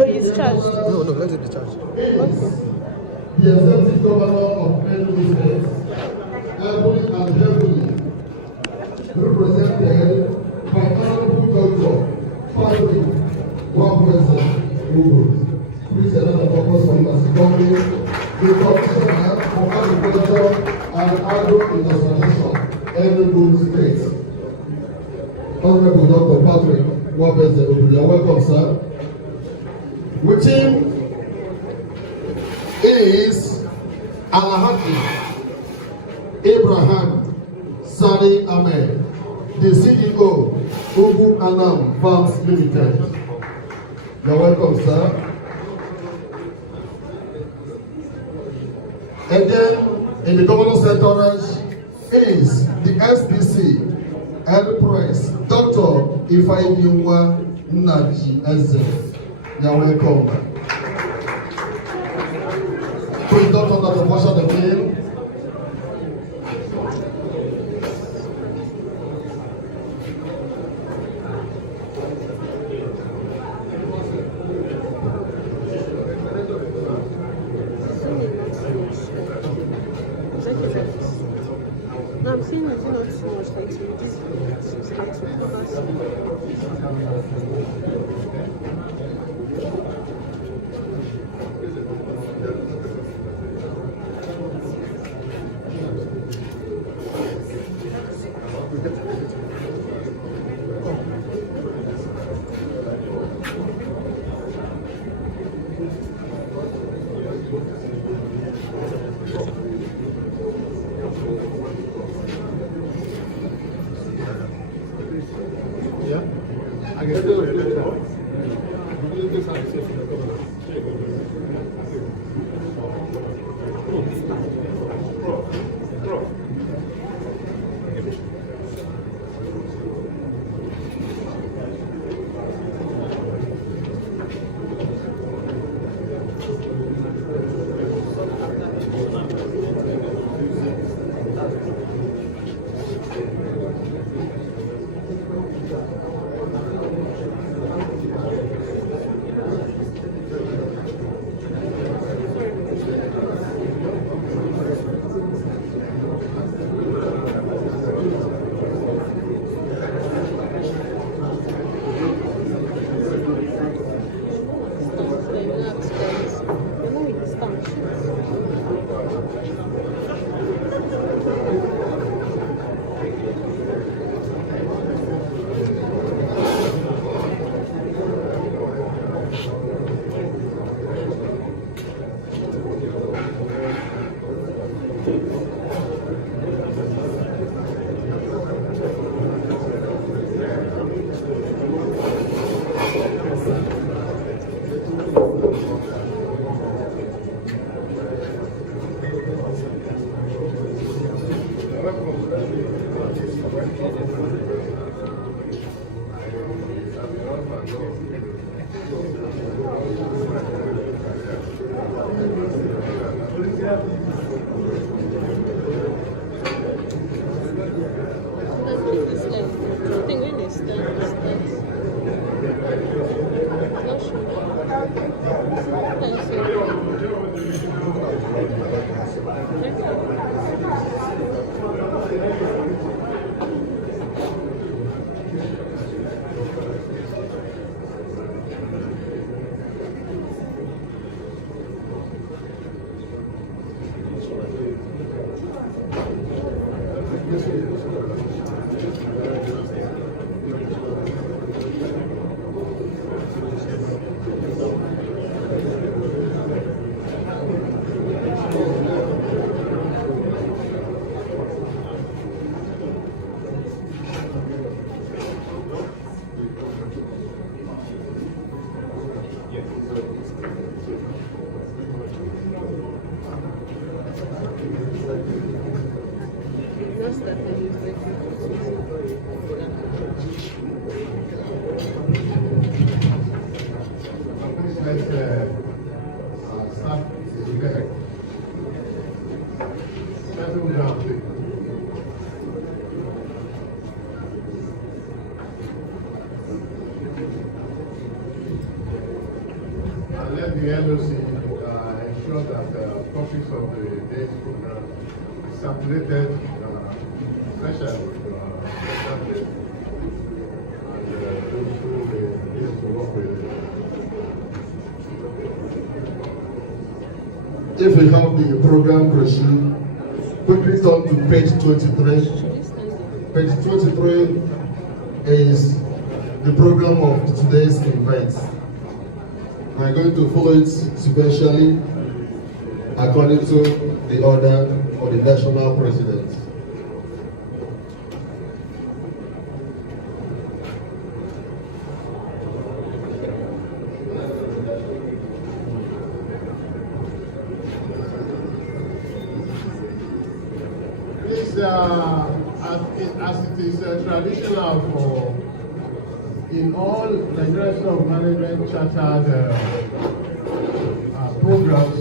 No, he's charged. No, let it be charged. Okay. The executive governor of Enugu State, ably and heavily represented by Honorable Dr. Patrick Wapweza Ugo. Please another purpose for him as a company, the Commissioner for Agriculture and Agro-Industrialization, Enugu State. Honorable Dr. Patrick Wapweza Ugo, you are welcome, sir. With him is Alhaji Abraham Sani Ahmed, the CEO, Ugu Anam Farms Limited. You're welcome, sir. And then in the governor's entourage is the SPC, Head Press, Dr. Ifeanyiwa Nnaji Eze. You're welcome. Please don't turn out the portion of the meal. No, I'm saying it's not too much, like to reduce the start to let the LOC ensure that copies of the day's program is circulated, especially and those who need to work with it. If we have the program brochure, quickly turn to page 23. Page 23 is the program of today's event. We are going to follow it sequentially according to the order of the national president. As it is traditional for in all Nigerian School of Management chartered programs,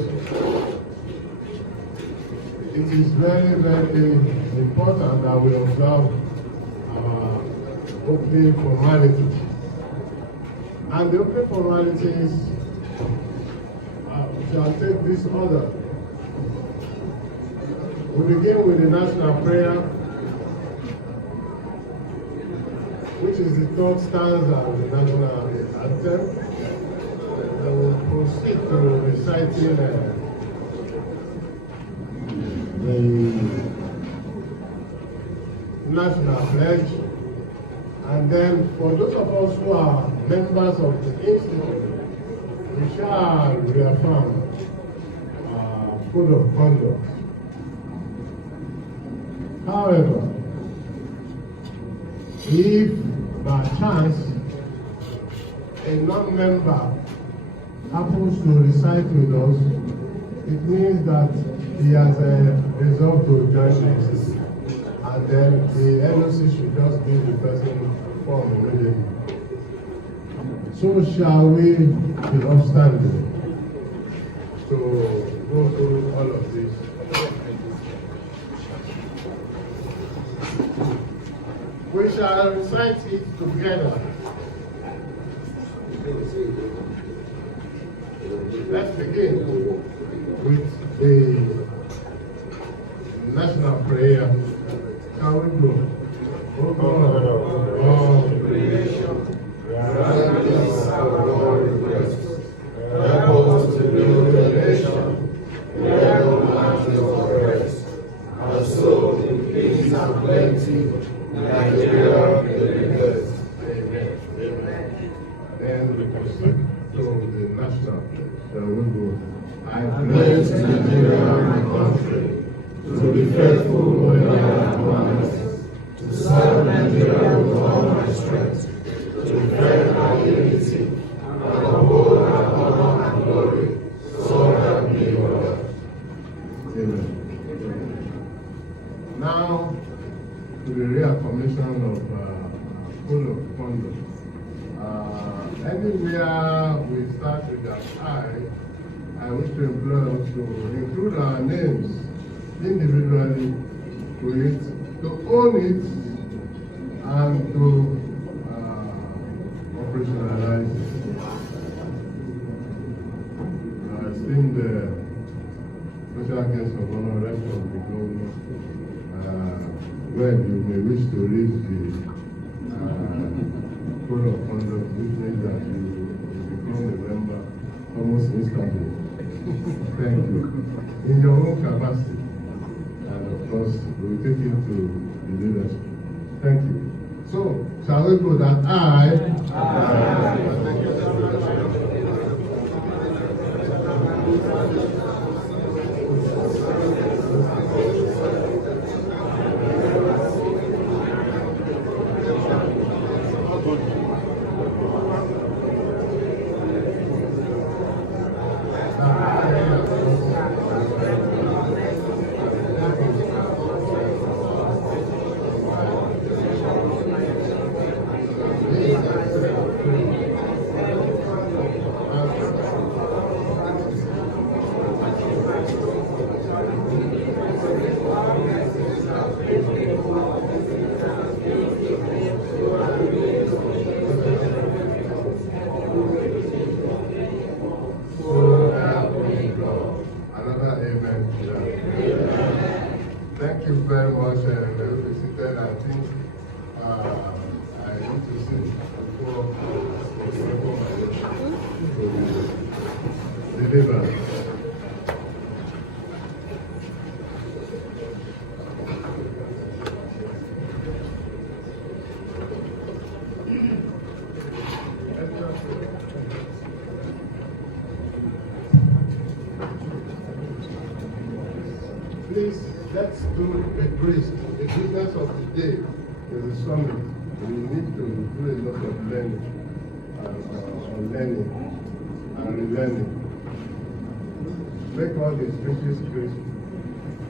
it is very, very important that we observe our opening formalities. And the opening formalities shall take this order. We begin with the national prayer, which is the third stanza of the national anthem. And we'll proceed to reciting the national pledge. And then for those of us who are members of the institute, we shall reaffirm our code of conduct. However, if by chance a non-member happens to reside with us, it means that he has resolved to join us, and then the LOC should just give the person form immediately. So shall we be upstanding to go through all of this? We shall recite it together. Let's begin with the national prayer. Shall we go? Oh God, all creation, grant us our Lord request. Help us to build a nation where no man is oppressed, and so in peace and plenty Nigeria the best. Amen. Amen. Then we proceed to the national. Shall we go? I pledge Nigeria, my country, to be faithful, loyal, and honest, to serve Nigeria with all my strength, to defend our unity, and uphold our honor and glory, so help me God. Amen. Now, to the reaffirmation of code of conduct. Anywhere we start with an I wish to employ us to include our names individually to it, to own it, and to operationalize it. I think the special guest of honor, rest of the governor, where you may wish to read the code of conduct, which means that you become a member almost instantly. Thank you. In your own capacity. And of course, we will take it to the leadership. Thank you. So, shall we go that I thank you. I want to say before to deliver. Please, let's do a grace. The business of the day is a summit. We need to do a lot of learning, and relearning. Make all the speeches graceful.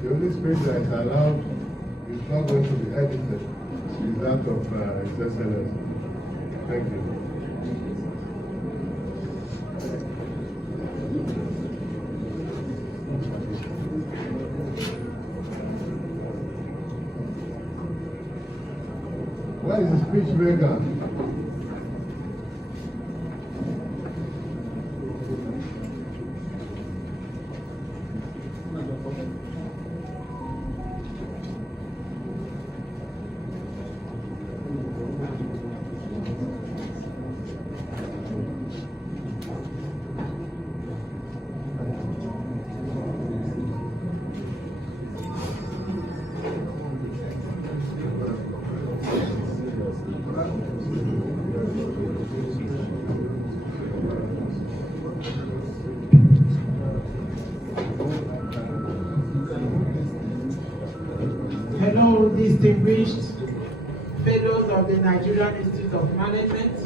The only speech that is allowed is not going to be edited. Is that of His Excellency. Thank you. Where is the speech maker? Hello, distinguished fellows of the Nigerian Institute of Management.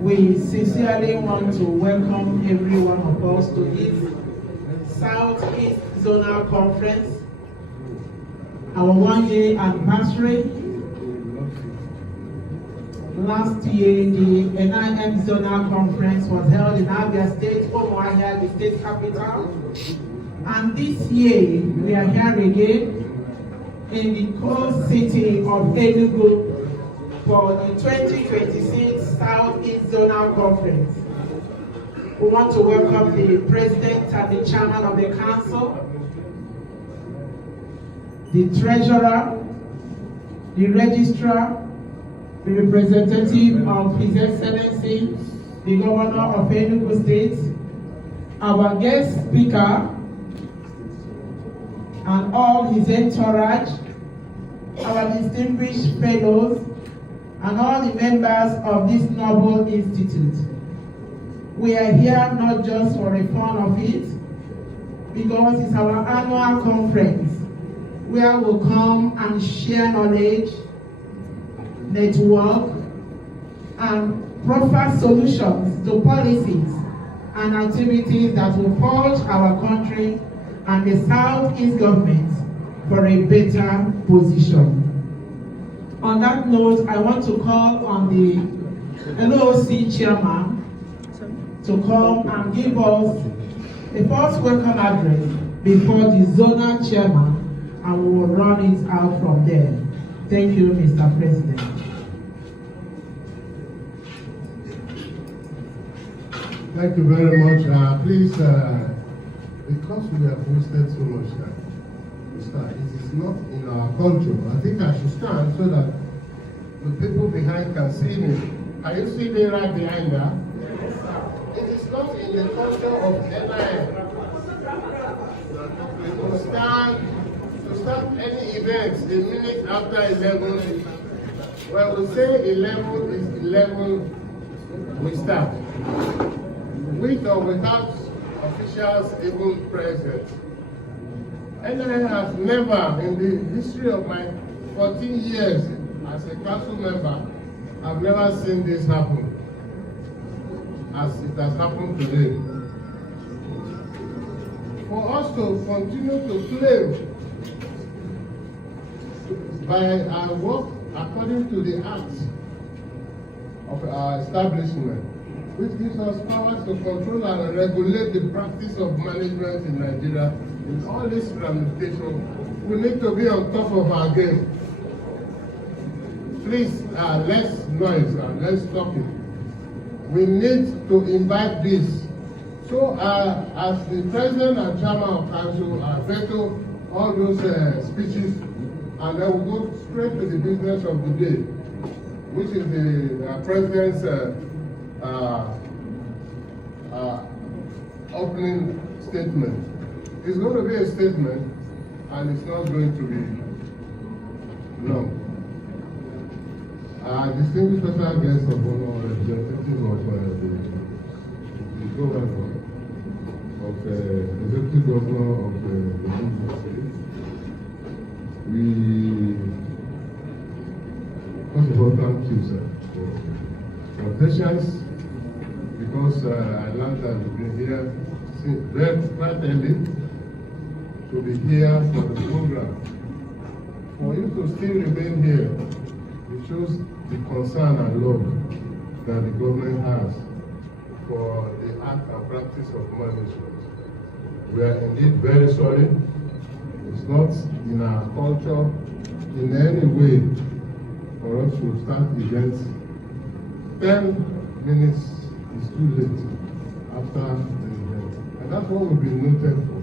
We sincerely want to welcome every one of us to this Southeast Zonal Conference, our 1-year anniversary. Last year, the NIM Zonal Conference was held in Abia State, Umuahia, the state capital. And this year, we are here again in the coast city of Enugu for the 2026 Southeast Zonal Conference. We want to welcome the President and the Chairman of the Council, the Treasurer, the Registrar, the representative of His Excellency, the Governor of Enugu State, our guest speaker, and all his entourage, our distinguished fellows, and all the members of this noble institute. We are here not just for the fun of it, because it's our annual conference where we'll come and share knowledge, network, and proffer solutions to policies and activities that will forge our country and the Southeast government for a better position. On that note, I want to call on the LOC chairman to come and give us a first welcome address before the zonal chairman, and we will run it out from there. Thank you, Mr. President. Thank you very much. Please, because we have wasted so much time, it is not in our culture. I think I should stand so that the people behind can see me. Can you see me right behind that? Yes, sir. It is not in the culture of NIM to start any events a minute after 11. When we say 11 is 11, we start. With or without officials even present. NIM has never, in the history of my 14 years as a council member, I've never seen this happen as it has happened today. For us to continue to claim by our work according to the acts of our establishment, which gives us powers to control and regulate the practice of management in Nigeria in all its ramifications, we need to be on top of our game. Please, less noise and less talking. We need to imbibe this. So, as the President and Chairman of Council, veto all those speeches And then we go straight to the business of the day, which is the President's opening statement. It's going to be a statement, and it's not going to be long. Distinguished special guest of honor, representative of the governor, of the executive governor of the Enugu state. First of all, thank you, sir, for patience, because I learned that you've been here quite early to be here for the program. For you to still remain here, it shows the concern and love that the government has for the art and practice of management. We are indeed very sorry. It's not in our culture in any way for us to start events 10 minutes is too late after the event. And that's what we've been noted for.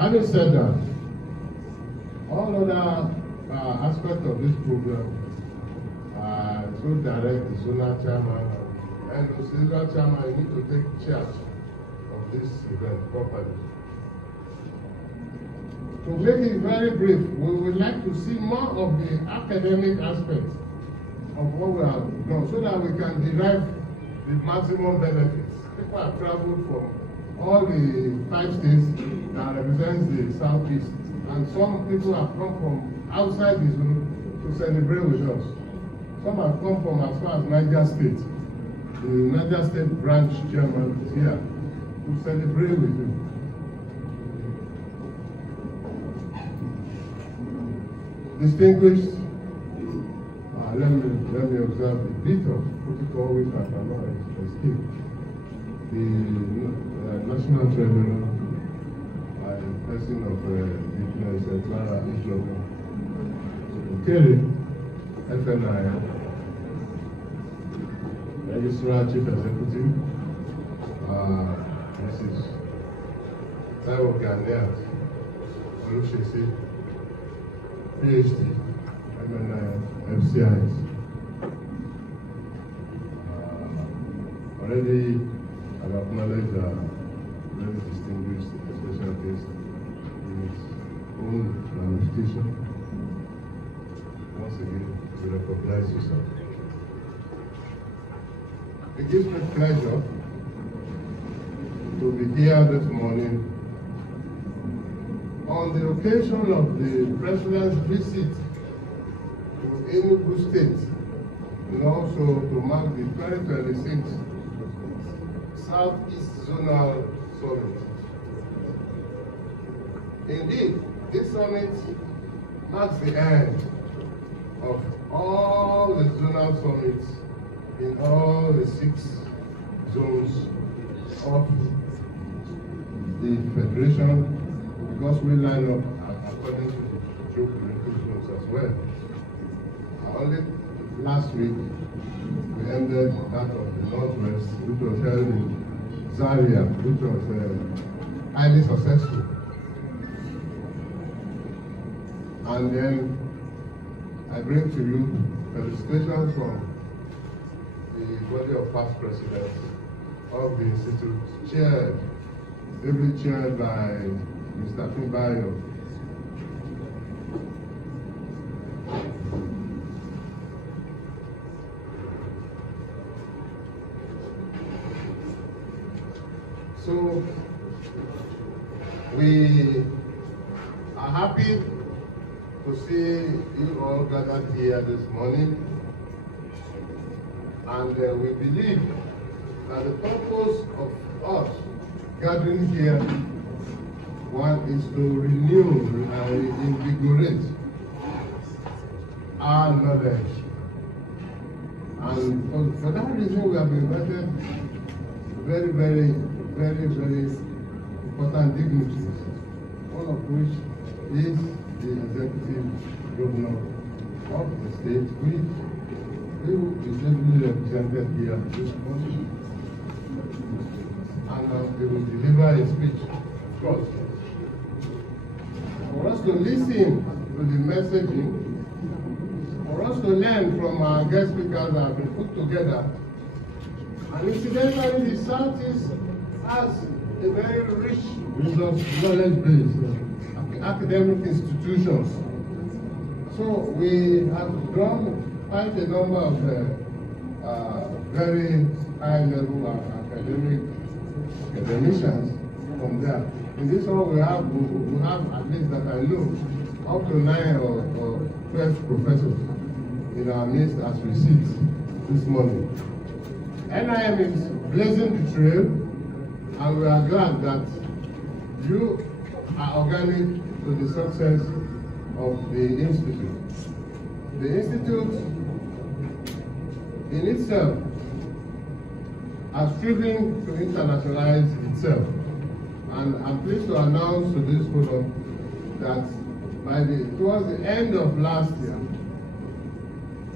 Having said that, all other aspects of this program are so direct the zonal chairman and the zonal chairman, you need to take charge of this event properly. To make it very brief, we would like to see more of the academic aspects of what we have done so that we can derive the maximum benefits. People have traveled from all the 5 states that represents the Southeast, and some people have come from outside the zone to celebrate with us. Some have come from as far as Niger State. The Niger State branch chairman is here to celebrate with you. Distinguished, let me observe a bit of protocol which I cannot escape. The National Treasurer, person of Business Clara Islomo, Kerry, FNI, Registrar Chief Executive, Mrs. Taiwo Ghanaian, Olushesi, PhD, MNI, FCIs. Already I've acknowledged very distinguished special guest in its own ramification. Once again, we recognize you, sir. It gives me pleasure to be here this morning on the occasion of the President's visit to Enugu State, and also to mark the 2026 Southeast Zonal Summit. Indeed, this summit marks the end of all the zonal summits in all the 6 zones of the Federation, because we line up according to the geopolitical zones as well. Only last week, we ended that of the Northwest, which was held in Zaria, which was highly successful. And then I bring to you felicitations from the body of past presidents of the Institute, ably chaired by Mr. Finbayo. So we are happy to see you all gathered here this morning, and we believe that the purpose of us gathering here, one is to renew and invigorate our knowledge, and for that reason we have invited very important dignitaries, one of which is the executive governor of the state, who is ably represented here this morning, and they will deliver a speech, of course. us to listen to the messaging, for us to learn from our guest speakers that have been put together. And incidentally, the Southeast has a very rich knowledge base, academic institutions. So we have drawn quite a number of very high-level academicians from there. In this one, we have at least that I know up to 9 or 12 professors in our midst as we sit this morning. NIM is blazing the trail, and we are glad that you are organic to the success of the Institute. The Institute in itself has striven to internationalize itself. And I'm pleased to announce to this forum that towards the end of last year,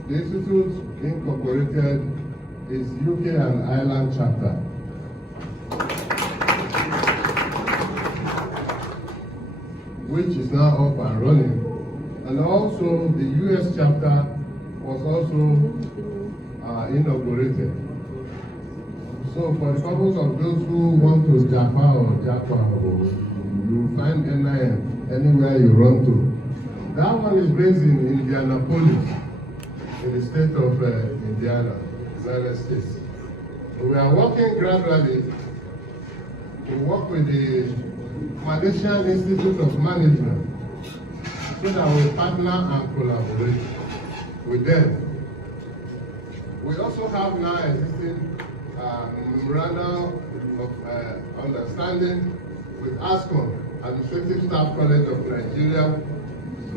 the Institute incorporated its UK and Ireland chapter. Which is now up and running. And also the US chapter was also inaugurated. So for the purpose of those who want to Japa or you find NIM anywhere you run to. That one is based in Indianapolis, in the state of Indiana, United States. We are working gradually to work with the Malaysian Institute of Management so that we partner and collaborate with them. We also have now existing memorandum of understanding with ASCON, Administrative Staff College of Nigeria,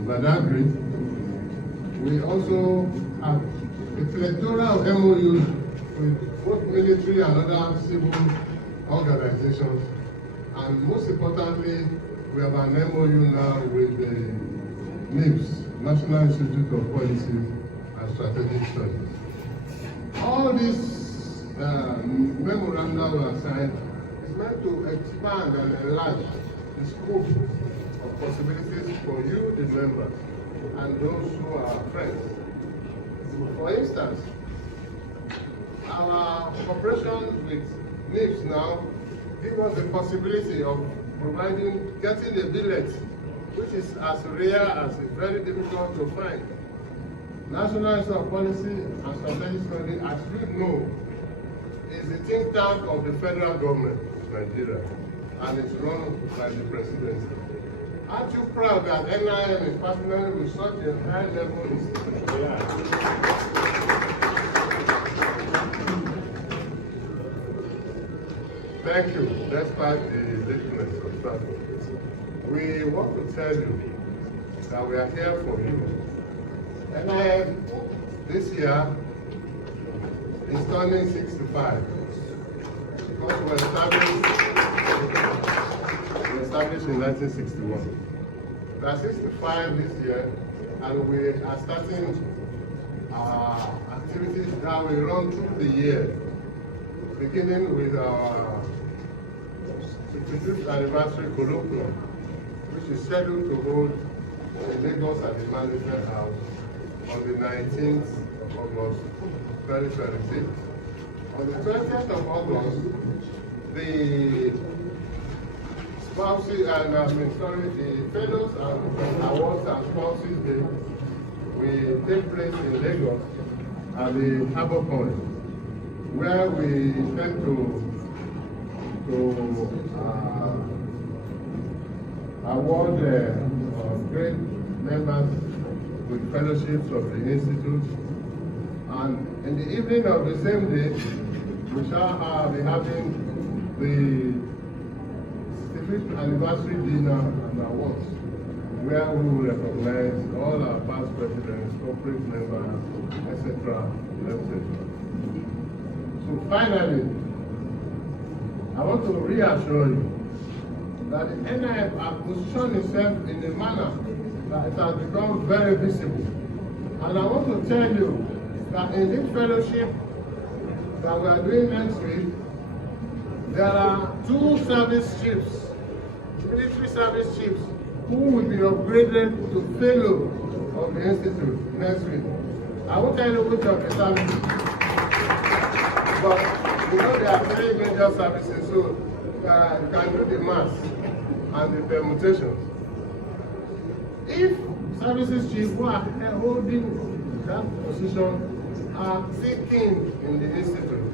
Badagry. We also have a plethora of MOUs with both military and other civil organizations. And most importantly, we have an MOU now with the NIPS, National Institute of Policy and Strategic Studies. All these memoranda were signed is meant to expand and enlarge the scope of possibilities for you, the members, and those who are friends. For instance, our cooperation with NIPS now give us the possibility of getting a billet, which is as rare as it's very difficult to find. National Institute of Policy and Strategic Studies, as you know, is the think tank of the federal government of Nigeria, and it's run by the presidency. Aren't you proud that NIM is partnering with such a high-level institution? Thank you, despite the lateness of travel. We want to tell you that we are here for you. NIM this year is turning 65. Because we were established in 1961. We are 65 this year, and we are starting our activities that will run through the year, beginning with our 65th anniversary colloquium, which is scheduled to hold in Lagos at the Management House on the 19th of August 2026. On the 20th of August, the spouses the fellows and awards and spouses day will take place in Lagos at the Harbour Point, where we intend to award great members with fellowships of the Institute. And in the evening of the same day, we shall be having the 65th anniversary dinner and awards, where we will recognize all our past presidents, corporate members, etc. So finally, I want to reassure you that the NIM has positioned itself in a manner that it has become very visible. And I want to tell you that in this fellowship that we are doing next week, there are 2 service chiefs, military service chiefs, who will be upgraded to fellow of the institute next week. I won't tell you which of the services, but you know there are 3 major services, so you can do the maths and the permutations. If services chief who are holding that position are seeking in the institute,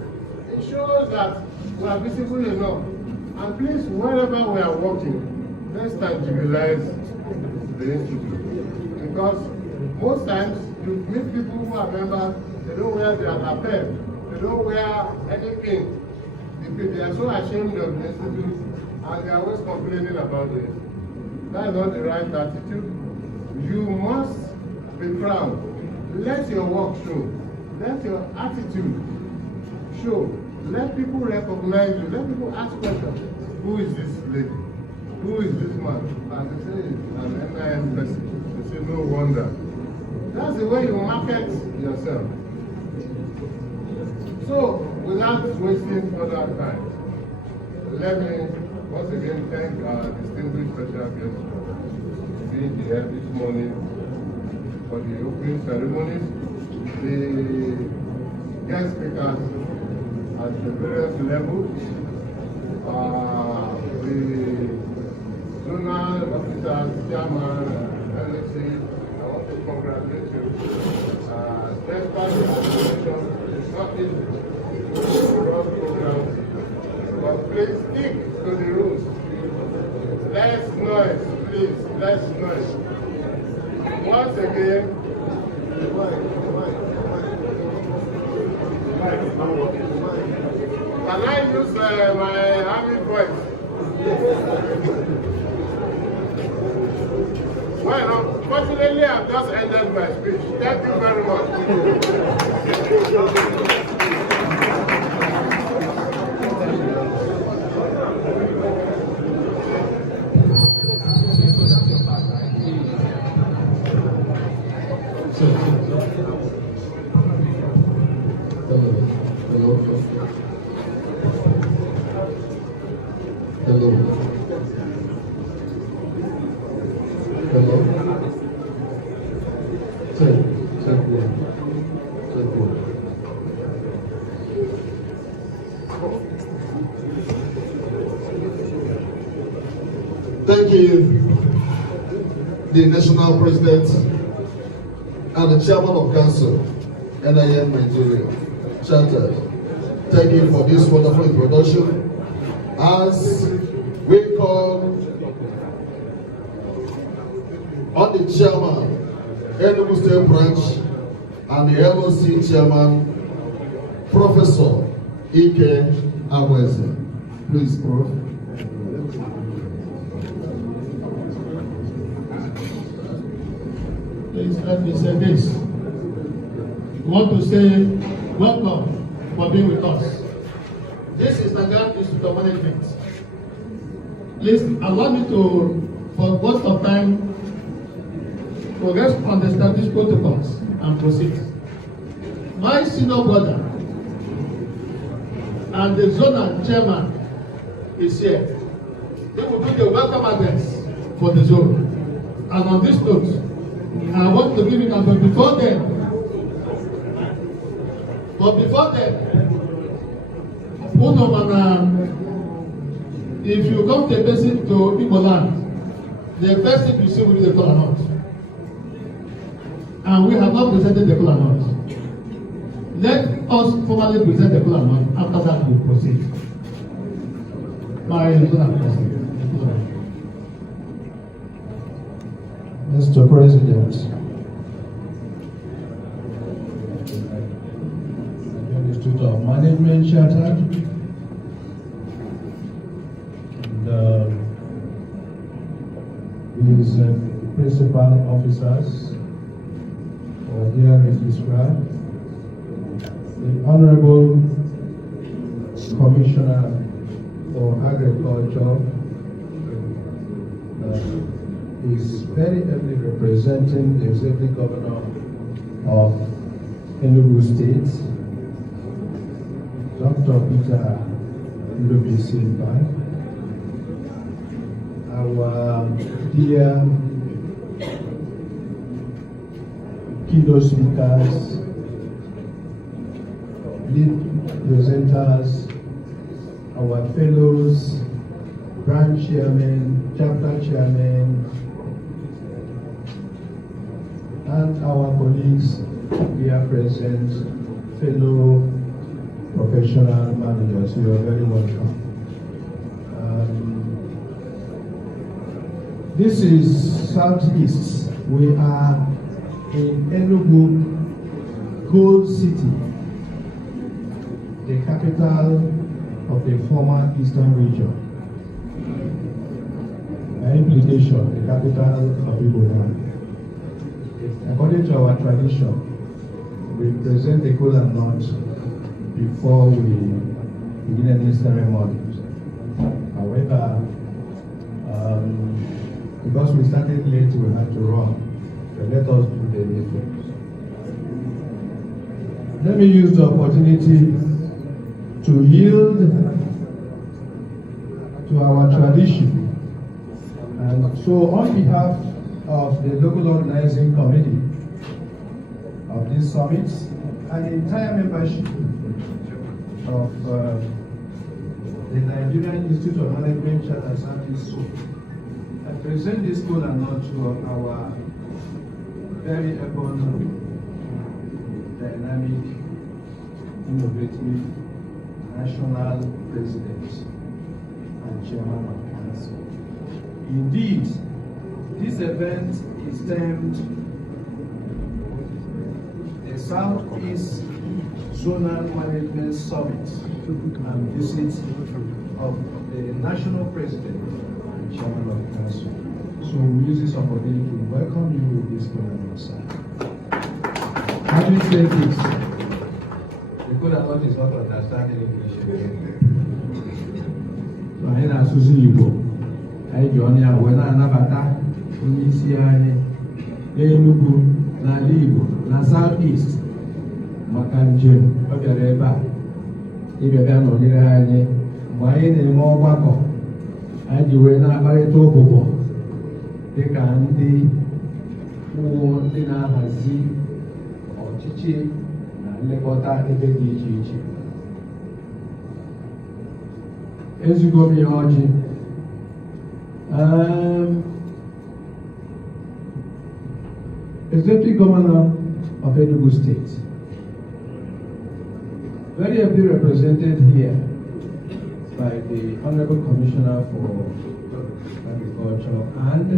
it shows that we are visible enough. And please, wherever we are working, let's tangibilize the institute. Because most times you meet people who are members, they don't wear their lapel, they don't wear anything. They are so ashamed of the institute and they are always complaining about it. That is not the right attitude. You must be proud. Let your work show. Let your attitude show. Let people recognize you. Let people ask questions. Who is this lady? Who is this man? And they say, an NIS person. They say, no wonder. That's the way you market yourself. So, without wasting further time, let me once again thank our distinguished special guests for being here this morning for the opening ceremonies. The guest speakers at the various levels, the zonal officers, chairman, LSC, I want to congratulate you. Despite the administration, it's not easy to run programs, but please stick to the rules. Less noise, please, less noise. Once again, can I use my army voice? Well, unfortunately, I've just ended my speech. Thank you very much. Thank you, the National President and the Chairman of Council, NIM Nigeria, Chartered. Thank you for this wonderful introduction. As we call on the Chairman, Enugu State Branch, and the LOC Chairman, Professor Ike Aweze. Please, Prof. Please let me say this. We want to say welcome for being with us. This is the Ghana Institute of Management. Please allow me to, for most of time, progress on the established protocols and proceed. My senior brother and the zonal chairman is here. They will do the welcome address for the zone. And on this note, I want to give it up, but before then, if you come to a person to Igbo land, the first thing you see will be the kola nut. And we have not presented the kola nut. Let us formally present the kola nut. After that, we we'll proceed. My President. Mr. President, Institute of Management Chartered, and his principal officers, here is described, the Honorable Commissioner for Agriculture, is very ably representing the Executive Governor of Enugu State, Dr. Peter Lubi Silva, our dear keynote speakers, lead presenters, our fellows, branch chairmen, chapter chairmen, and our colleagues here present, fellow professional managers, you are very welcome. This is Southeast. We are in Enugu, Gold City, the capital of the former Eastern region. By implication, the capital of Igbo. According to our tradition, we present the kola nut before we begin any ceremony. However, because we started late, we had to run. But let us do the needful. Let me use the opportunity to yield to our tradition. And so on behalf of the local organizing committee of this summit and the entire membership of the Nigerian Institute of Management Charter Service, I present this kola nut to our very able, dynamic, innovative national president and chairman of council. Indeed, this event is termed the Southeast Zonal Management Summit and visit of the national president and chairman of council. So we use this opportunity to welcome you with this kola nut, sir. Having said this, the kola nut is not understanding English again. So I know Susie Igbo. I join you when I nabata onye isi anyị n'Enugu n'ala Igbo na Southeast maka njem ọ bịara ebe a ịbịa nọnyere anyị mgbe anyị na-eme ọgbakọ anyị ji wee na-akparịta ụbụbọ dịka ndị na-ahazi ọchịchị na nlekọta ebe dị iche iche. Ezigo m ihe ọjị. As Deputy Governor of Enugu State, very ably represented here by the Honorable Commissioner for Agriculture and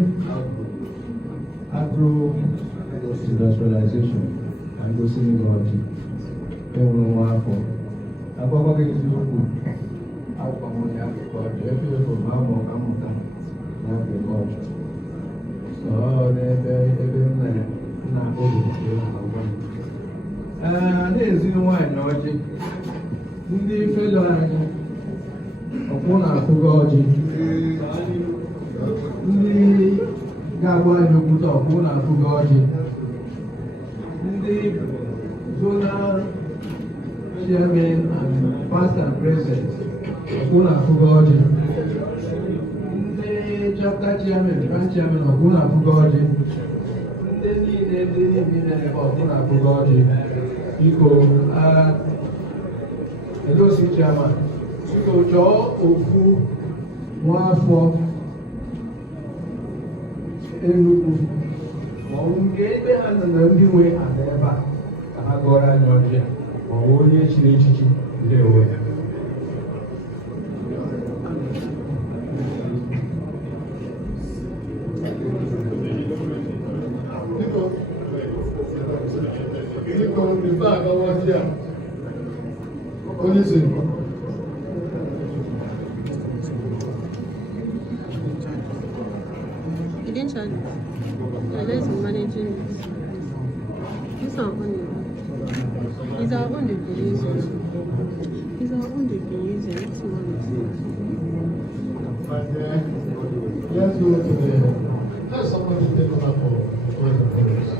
Agro-Industrialization, and Gosini Gorgi, Emunwafo. Agriculture, agriculture. So na-ezi nwaanyị ọjị ndị felo anyị ọkwụ na-akụgo ọjị ndị ga-agba anyị okwute ọkwụ na-akụgo ọjị ndị zonal chairman and past and present ọkwụ na-akụgo ọjị chapter chairman, branch chairman of Guna Fugoji, the niile of Guna Fugoji, Iko, hello, si chairman, Iko Jo, Ofu, Mwafo, Enugu, Mongebe and the Nambiwe and Eva, Agora and Georgia, or only Chinichi, they were. He didn't charge me. Let's manage it. This is our own. It's our own definition. It's our own definition. It's one. Let's go to the. Let somebody take over for the police.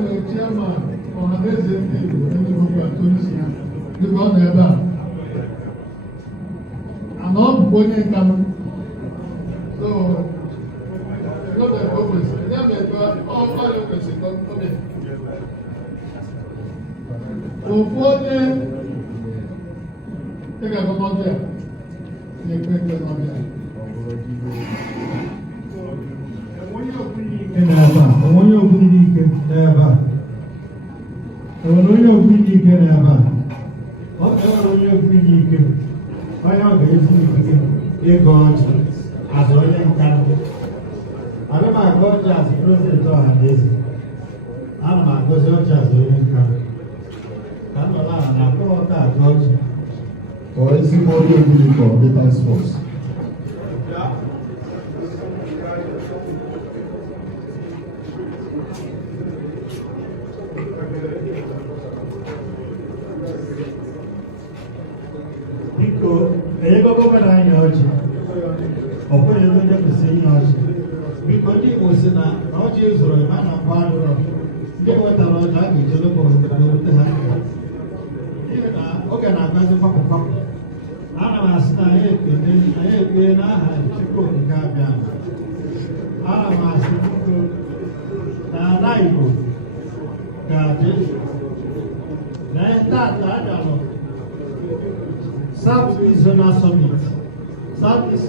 nwere chairman ọhaneze ndị Igbo Enugu Baptist dịka ọ nọ ebe a. Ana ọ bụkwa onye nka m. So, n'oge o kwesịrị, ya bụ ọrụ kwesịrị ka ọ mee. Ofu onye ị ga-agụ n'ọbịa na-ekwe ekwe n'ọbịa. Onye okwu ndị ike n'ebe a. Enwere onye okwu ndị ike n'ebe a. Ọ ga-enwere onye okwu ndị ike. Onye ọ ga-esi ikike ịgọ ọjị azụ onye nka. Ana m agọ ọjị azụ prezidenti ọhaneze. Ana m agọzi ọjị azụ onye nka. Ka m nọ n'ala na-akpọ ọka agọ ọjị. Or ezigbo onye ebili for the task force. Biko, ego gọvanọ anyị ọjị. Ọ bụghị ego ndị kwesịrị inye ọjị. Biko, ndị Igbo si na ọjị zụrụ ịma na mgbe adụrọ. Ndị wetara ọjị a ga-eji lụkọ obodo ha. N'ihi na oge na-agazi kwapụ kwapụ. Ana m asị na anyị ekpee n'aha Chukwu Okike abịa. Ana m asị biko na ala Igbo ga-adị na taata abịalụ South East Zonal Summit, South East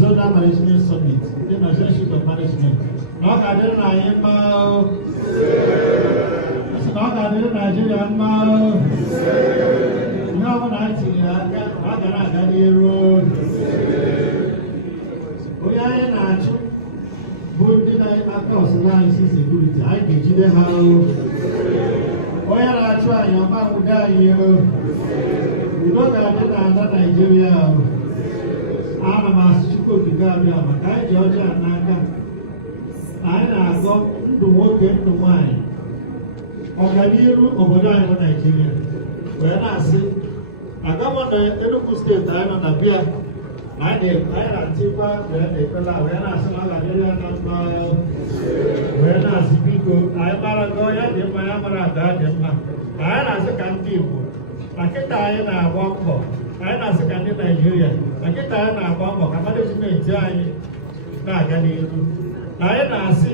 Zonal Management Summit, the National of Management. Na ọ ga-adịrị na anyị mma asị na ọ ga-adịrị Naijiria mma. Ihe ọbụla anyị tinyere aka ọ gara aga n'iru. Onye anyị na-achụ bụ ndị na-aka ọsịna anyị si sekuriti, anyị ga-ejide ha. Onye na-achụ anyị ọma nwude anyị. Udo ga-adị n'ala Naijiria. Ana m asị Chukwu Okike abịa maka anyị ji ọjọọ n'aka. Anyị na-agọ ndụ nwoke ndụ nwaanyị. Ọganiru obodo anyị bụ Naijiria. Wee na-asị na gọvanọ Enugu steeti anyị nọ na bịa anyị na-atịkwa wee na-ekpela wee na-asị na ọ ga-adịrị ya na mma. Wee na-asị biko anyị mara gọ ya dị mma ya mara ada dị mma. Anyị na-asị ka ndị Igbo na kịta anyị na-agba mbọ. Anyị na-asị ka ndị Naijiria na kịta anyị na-agba mbọ ka manejimenti anyị na-aga n'ihu. Na anyị na-asị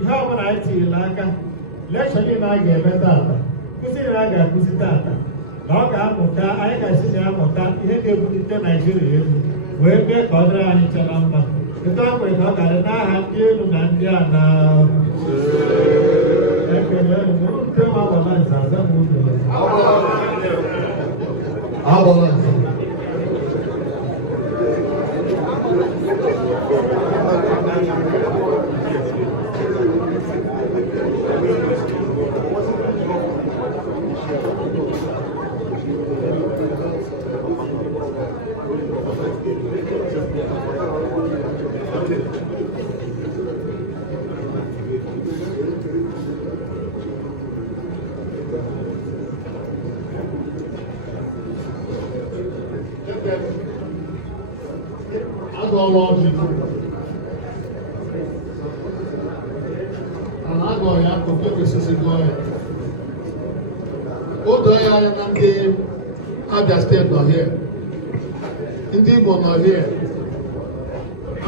ihe ọbụla anyị tinyere aka lekshọn niile a ga-eme taata, nkụzi niile a ga-akụzi taata, na ọ ga-amụta anyị ga-esi na ya mụta ihe ga-ebulite Naijiria elu wee mee ka ọ dịrị anyị chọrọ mma. Etu a nwere ka ọ ga-adị n'aha ndị elu na ndị a na ekele nke ma gbala nza aza m ụlọ. Agbala nza. Agọọla ọjị mana agọọ ya oke kwesịrị gụọ ya. O doo ya anya na ndị Abia steeti nọ here, ndị Igbo nọ here,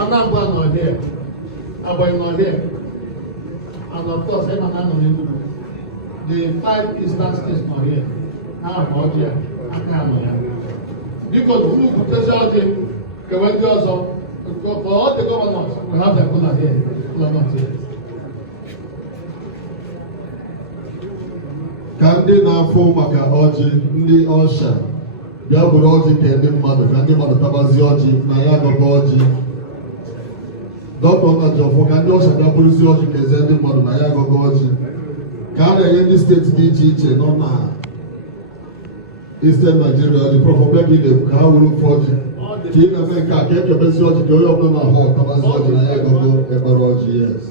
Anambra nọ here, Ebonyi nọ here, and of course ị nọ na nọ n'Enugu. The 5 eastern states nọ here. Ha bụ ọjị ya aka nọ ya. Biko unu butezi ọjị kewe ndị ọzọ. For all the governors, we have their cola here, cola not here. Ka ndị na-afụ maka ọjị ndị ọsha bịa bụrụ ọjị ka ndị mmadụ ka ndị mmadụ tabazie ọjị na ya agọgọ ọjị. Dọkịta Ọnajọfọ ka ndị ọsha bịa bụrụzie ọjị ka eze ndị mmadụ na ya agọgọ ọjị. Ka a na-enye ndị steeti dị iche iche nọ na Eastern Nigeria ọjị prọfọbịa gị na-ekwu ka ha wuru ofe ọjị. Ka ị na-eme nke a ka ekebezi ọjị ka onye ọbụla na-ahụ ọtabazi ọjị na ya agọgọ ekpere ọjị. Yes.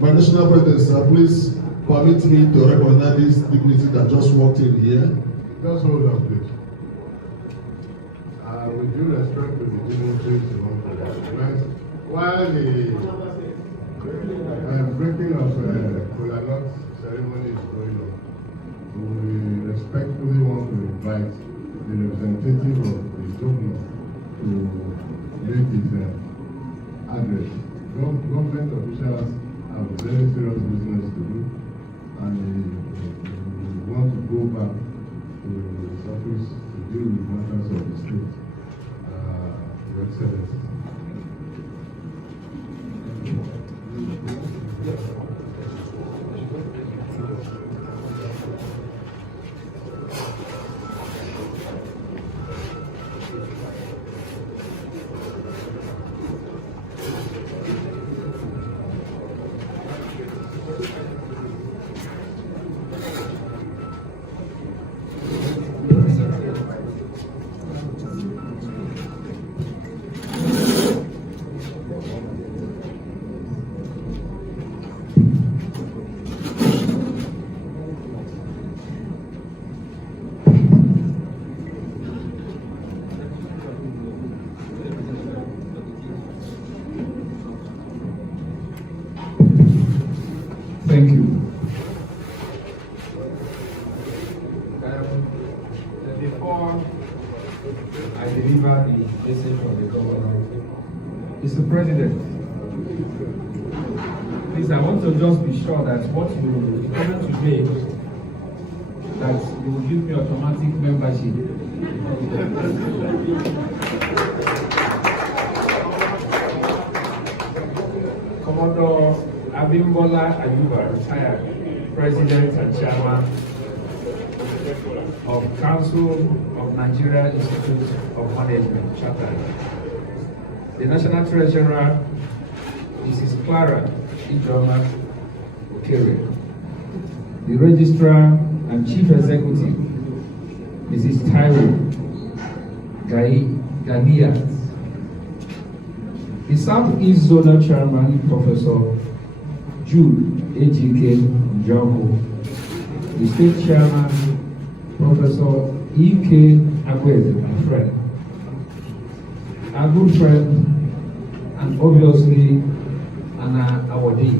My national president, sir, please permit me to recognize this dignity that just walked in here. Just hold on, please. with due respect to the dignitaries who want to that, because while the breaking of kola nut ceremony is going on, we respectfully want to invite the representative of the governor to make his address. Government officials have very serious business to do, and we want to go back to his office to deal with matters of the state. Your Excellency. Thank you. Before I deliver the message from the governor, Mr. President, please, I want to just be sure that what you intend to make, that you will give me automatic membership. Commodore Abimbola Ayuba, retired President and Chairman of Council of Nigeria Institute of Management, Chartered. The National Treasurer, Mrs. Clara Ijoma Okere. The Registrar and Chief Executive, Mrs. Taiwo Gania. The Southeast Zonal Chairman, Professor Jude A.G.K. Njoko. The State Chairman, Professor E.K. Agweze, my friend. Our good friend, and obviously Anna Awadi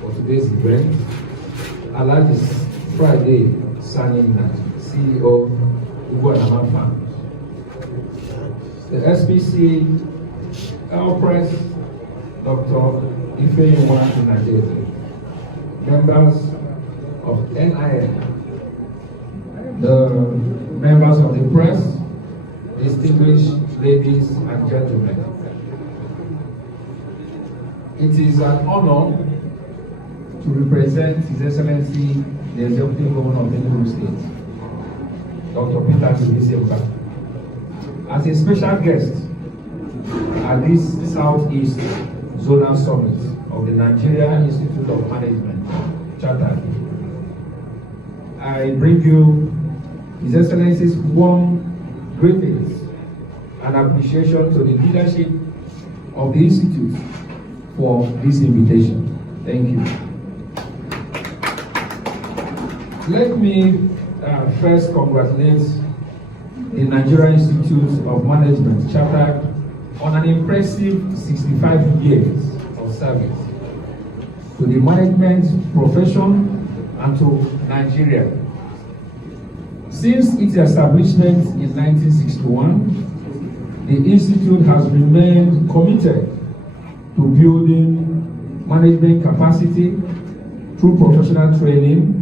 for today's event. Alhaji Friday Saninat, CEO, Uguanama Farms. The SPC, our press, Dr. Ifeyinwa Nadeze, members of NIN, the members of the press, distinguished ladies and gentlemen. It is an honor to represent His Excellency, the Executive Governor of Enugu State, Dr. Peter Kibisemba, as a special guest at this Southeast Zonal Summit of the Nigeria Institute of Management, Chartered. I bring you His Excellency's warm greetings and appreciation to the leadership of the Institute for this invitation. Thank you. Let me first congratulate the Nigeria Institute of Management, Chartered, on an impressive 65 years of service to the management profession and to Nigeria. Since its establishment in 1961, the Institute has remained committed to building management capacity through professional training,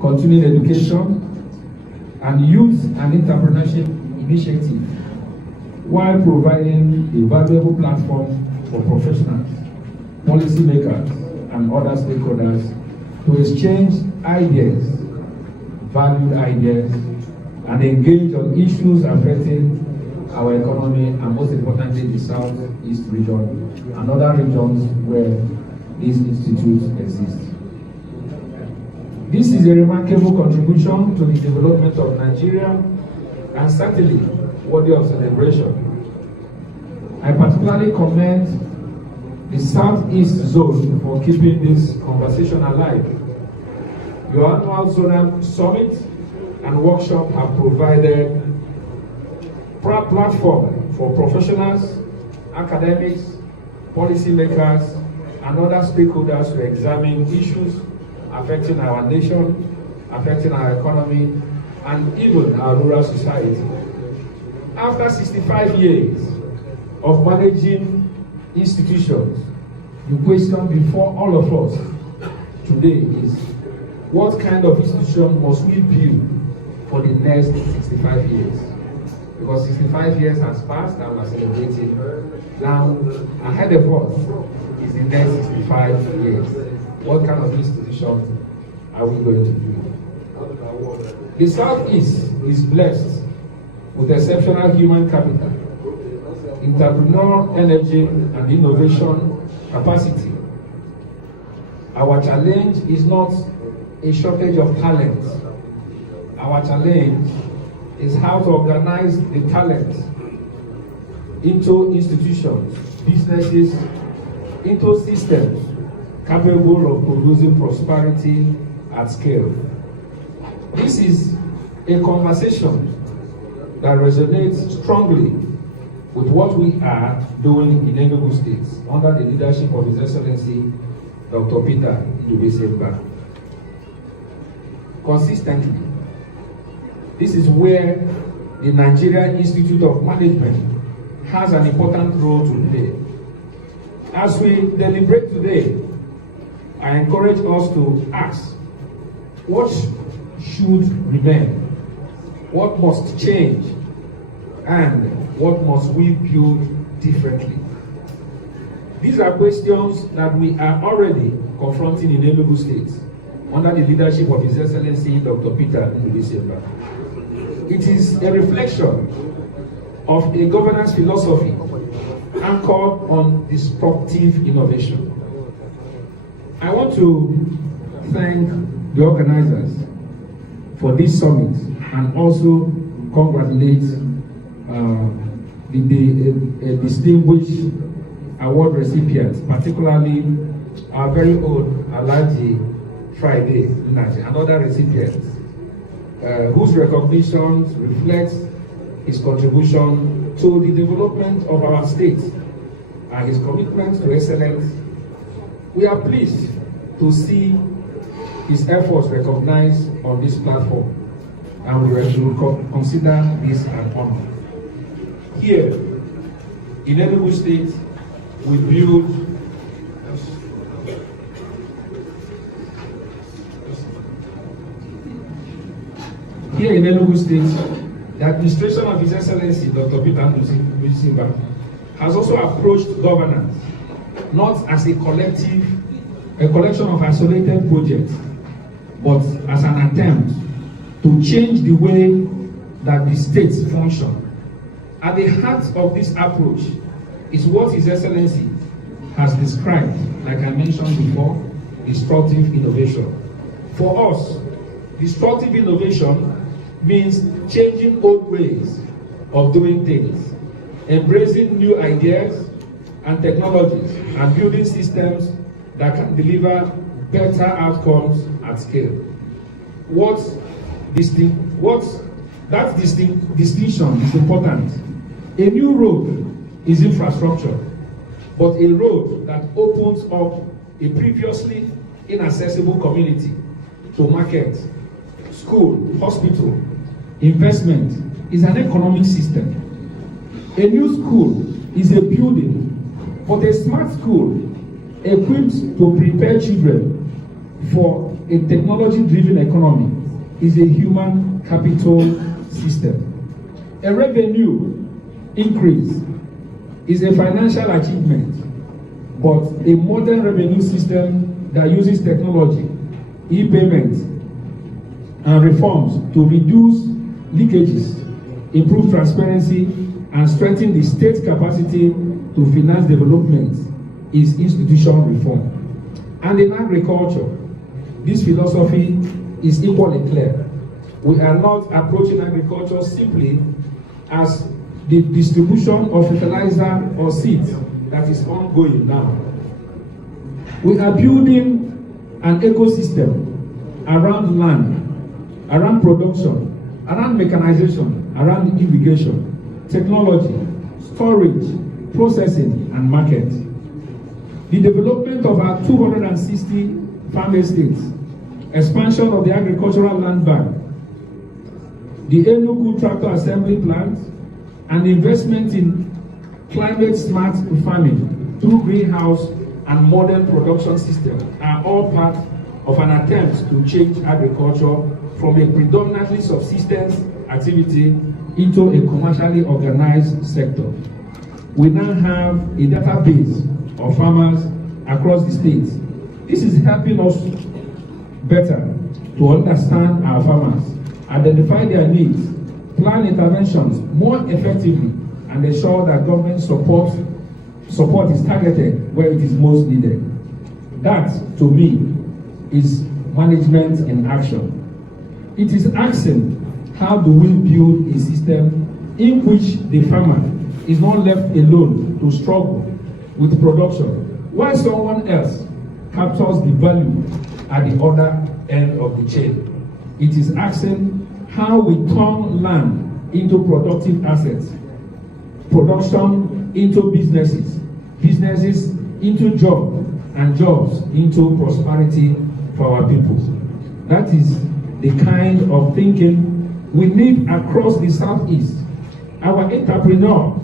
continuing education, and youth and entrepreneurship initiative, while providing a valuable platform for professionals, policymakers, and other stakeholders to exchange ideas, valued ideas, and engage on issues affecting our economy and, most importantly, the Southeast region and other regions where these institutes exist. This is a remarkable contribution to the development of Nigeria and certainly worthy of celebration. I particularly commend the Southeast Zone for keeping this conversation alive. Your annual Zonal Summit and workshop have provided platform for professionals, academics, policymakers, and other stakeholders to examine issues affecting our nation, affecting our economy, and even our rural society. After 65 years of managing institutions, the question before all of us today is, what kind of institution must we build for the next 65 years? Because 65 years has passed and we're celebrating. Now, ahead of us is the next 65 years. What kind of institution are we going to build? The Southeast is blessed with exceptional human capital, entrepreneurial energy, and innovation capacity. Our challenge is not a shortage of talent. Our challenge is how to organize the talent into institutions, businesses, into systems capable of producing prosperity at scale. This is a conversation that resonates strongly with what we are doing in Enugu State under the leadership of His Excellency Dr. Peter Inubesemba. Consistently, this is where the Nigerian Institute of Management has an important role to play. As we deliberate today, I encourage us to ask, what should remain? What must change? And what must we build differently? These are questions that we are already confronting in Enugu State under the leadership of His Excellency Dr. Peter Inubesemba. It is a reflection of a governance philosophy anchored on disruptive innovation. I want to thank the organizers for this summit and also congratulate the distinguished award recipients, particularly our very own Alhaji Friday Nnaji, and other recipients, whose recognition reflects his contribution to the development of our state and his commitment to excellence. We are pleased to see his efforts recognized on this platform, and we will consider this an honor. Here in Enugu State, we build Here in Enugu State, the administration of His Excellency Dr. Peter Inubesemba has also approached governance not as a collection of isolated projects, but as an attempt to change the way that the states function. At the heart of this approach is what His Excellency has described, like I mentioned before, disruptive innovation. For us, disruptive innovation means changing old ways of doing things, embracing new ideas and technologies, and building systems that can deliver better outcomes at scale. That distinction is important. A new road is infrastructure, but a road that opens up a previously inaccessible community to market, school, hospital, investment is an economic system. A new school is a building, but a smart school equipped to prepare children for a technology-driven economy is a human capital system. A revenue increase is a financial achievement, but a modern revenue system that uses technology, e-payment, and reforms to reduce leakages, improve transparency, and strengthen the state's capacity to finance development is institutional reform. And in agriculture, this philosophy is equally clear. We are not approaching agriculture simply as the distribution of fertilizer or seeds that is ongoing now. We are building an ecosystem around land, around production, around mechanization, around irrigation, technology, storage, processing, and market. The development of our 260 farm estates, expansion of the agricultural land bank, the Enugu tractor assembly plant, and investment in climate-smart farming through greenhouse and modern production systems are all part of an attempt to change agriculture from a predominantly subsistence activity into a commercially organized sector. We now have a database of farmers across the state. This is helping us better to understand our farmers, identify their needs, plan interventions more effectively, and ensure that government support is targeted where it is most needed. That, to me, is management in action. It is asking, how do we build a system in which the farmer is not left alone to struggle with production, while someone else captures the value at the other end of the chain? It is asking how we turn land into productive assets, production into businesses, businesses into jobs, and jobs into prosperity for our people. That is the kind of thinking we need across the Southeast. Our entrepreneurs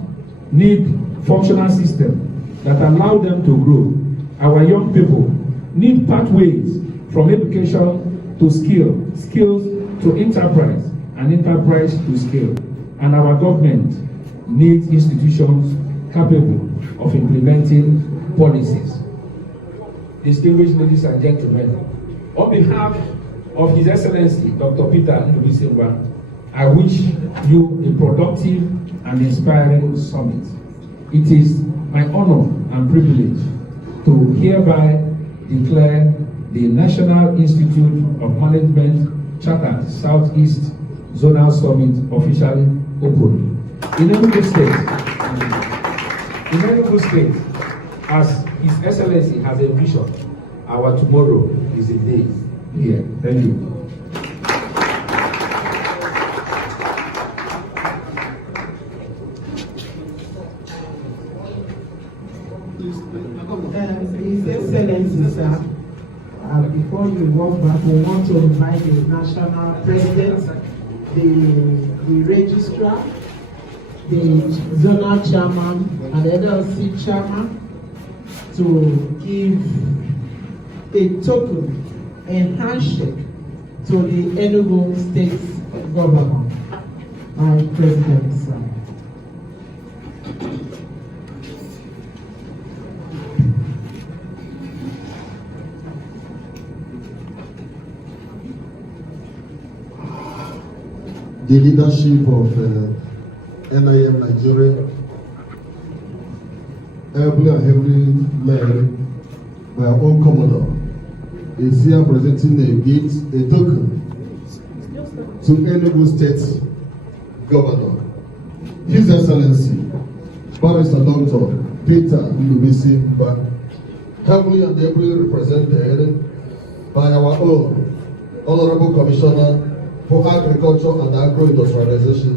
need functional systems that allow them to grow. Our young people need pathways from education to skills to enterprise, and enterprise to skill. And our government needs institutions capable of implementing policies. Distinguished ladies and gentlemen, on behalf of His Excellency Dr. Peter Ndubuisiengwa, I wish you a productive and inspiring summit. It is my honor and privilege to hereby declare the National Institute of Management Chartered Southeast Zonal Summit officially open. In Enugu State, as His Excellency has envisioned, our tomorrow is a day here. Thank you. His Excellency, sir, before you walk back, we want to invite the national president, the registrar, the zonal chairman, and the LLC chairman to give a token, a handshake to the Enugu State governor, my president, sir. The leadership of NIM Nigeria, ably and heavily led by our own Commodore, is here presenting a gift, a token to Enugu State Governor, His Excellency, Barrister Dr. Peter Ndubuisiengwa, heavily and ably represented by our own Honorable Commissioner for Agriculture and Agro-Industrialization,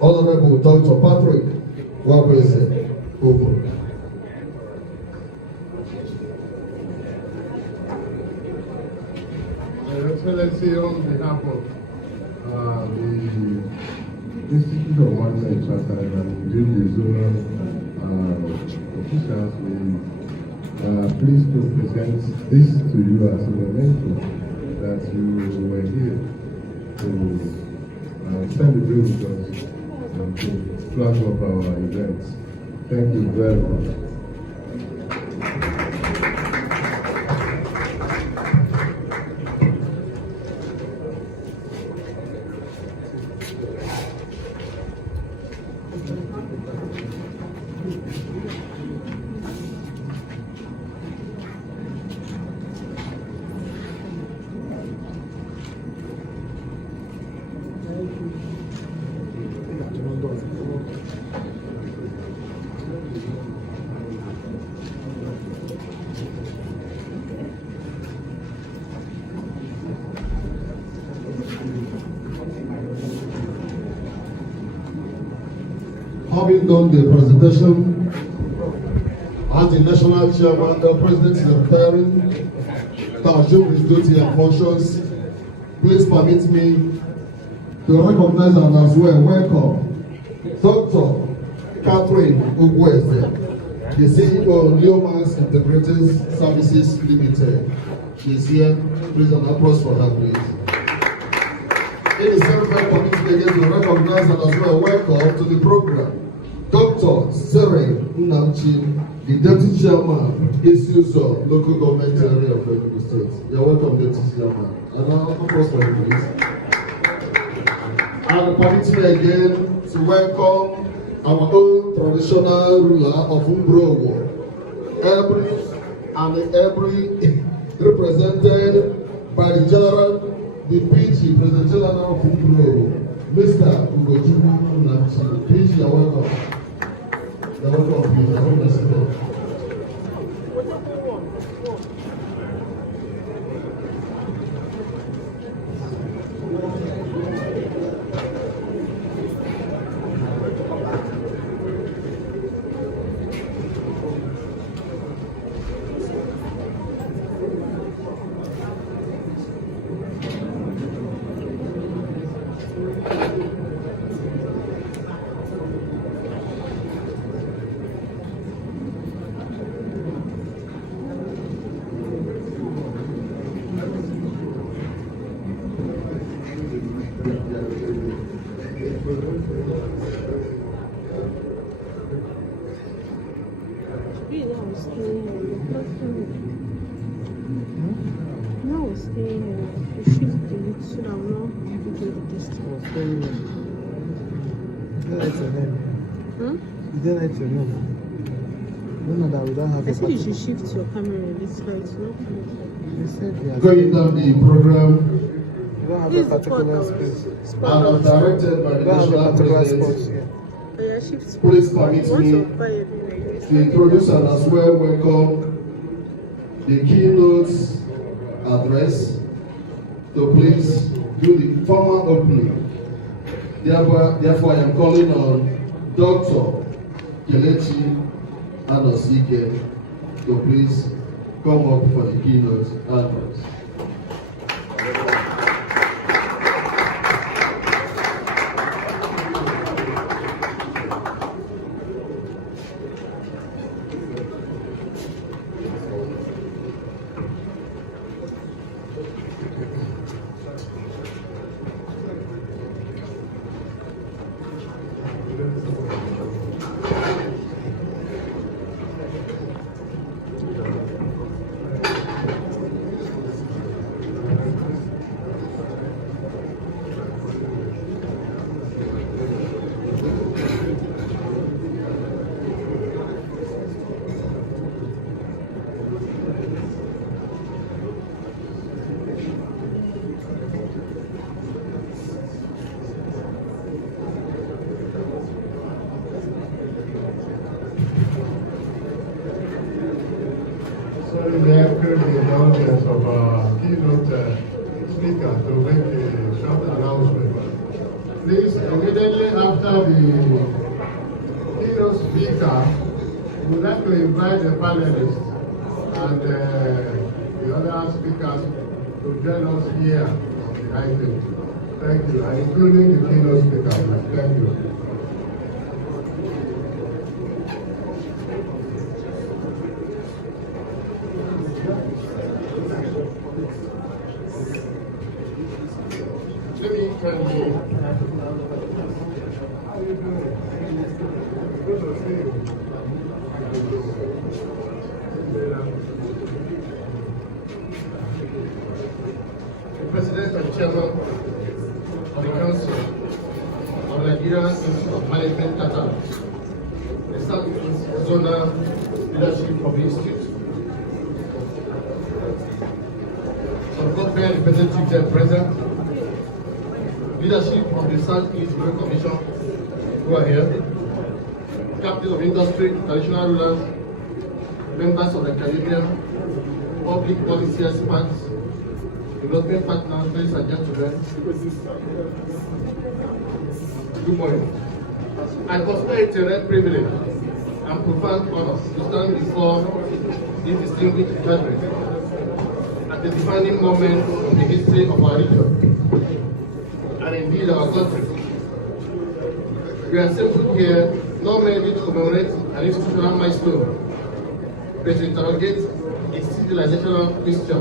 Honorable Dr. Patrick Wabweze Obo. Your Excellency, on behalf of the Institute of Management Chartered and the zonal officials, we are pleased to present this to you as a memento that you were here to celebrate with us and to flag up our events. Thank you very much. Having done the presentation, as the national chairman, the president is retiring to assume his duty and functions, please permit me to recognize and as well welcome Dr. Catherine Ugweze, the CEO of Leoman's Integrated Services Limited. She's here. Please an applause for her, please. It is very permitted again to recognize and as well welcome to the program Dr. Sere Nnamchi, the Deputy Chairman, Isuzo, Local Government Area of Enugu State. You're welcome, Deputy Chairman. And now, applause for you, please. And permit me again to welcome our own traditional ruler of Umbrowo, every represented by the General, the PG, President General of Umbrowo, Mr. Ugochukwu Nnamchi. Please, you're welcome. You're welcome, please. You're welcome. I said you should shift your camera this way. It's not Going down the program, You don't have a particular space. and I'm directed by the You don't have a national particular president. spot here. Please permit me to introduce and as well welcome the keynote address to please do the formal opening. Therefore, I am calling on Dr. Kelechi Anosike to please come up for the keynote address. Sorry, we have the indulgence of our keynote speaker to make a short announcement. Please, immediately after the keynote speaker, we would like to invite the panelists and the other speakers to join us here on the item. Thank you, and including the keynote speaker. Thank you. Let me tell you. How you doing? Good to see you. The President and Chairman of the Council of Nigeria Institute of Management Qatar, the Southeast Zonal Leadership of the Institute, some government representatives are present, leadership of the Southeast Growth Commission who are here, captains of industry, traditional rulers, members of the Caribbean, public policy experts, development partners, ladies and gentlemen. Good morning. I consider it a rare privilege and profound honor to stand before this distinguished gathering at a defining moment in the history of our region and indeed our country. We are assembled here not merely to commemorate an institutional milestone, but to interrogate its civilizational question.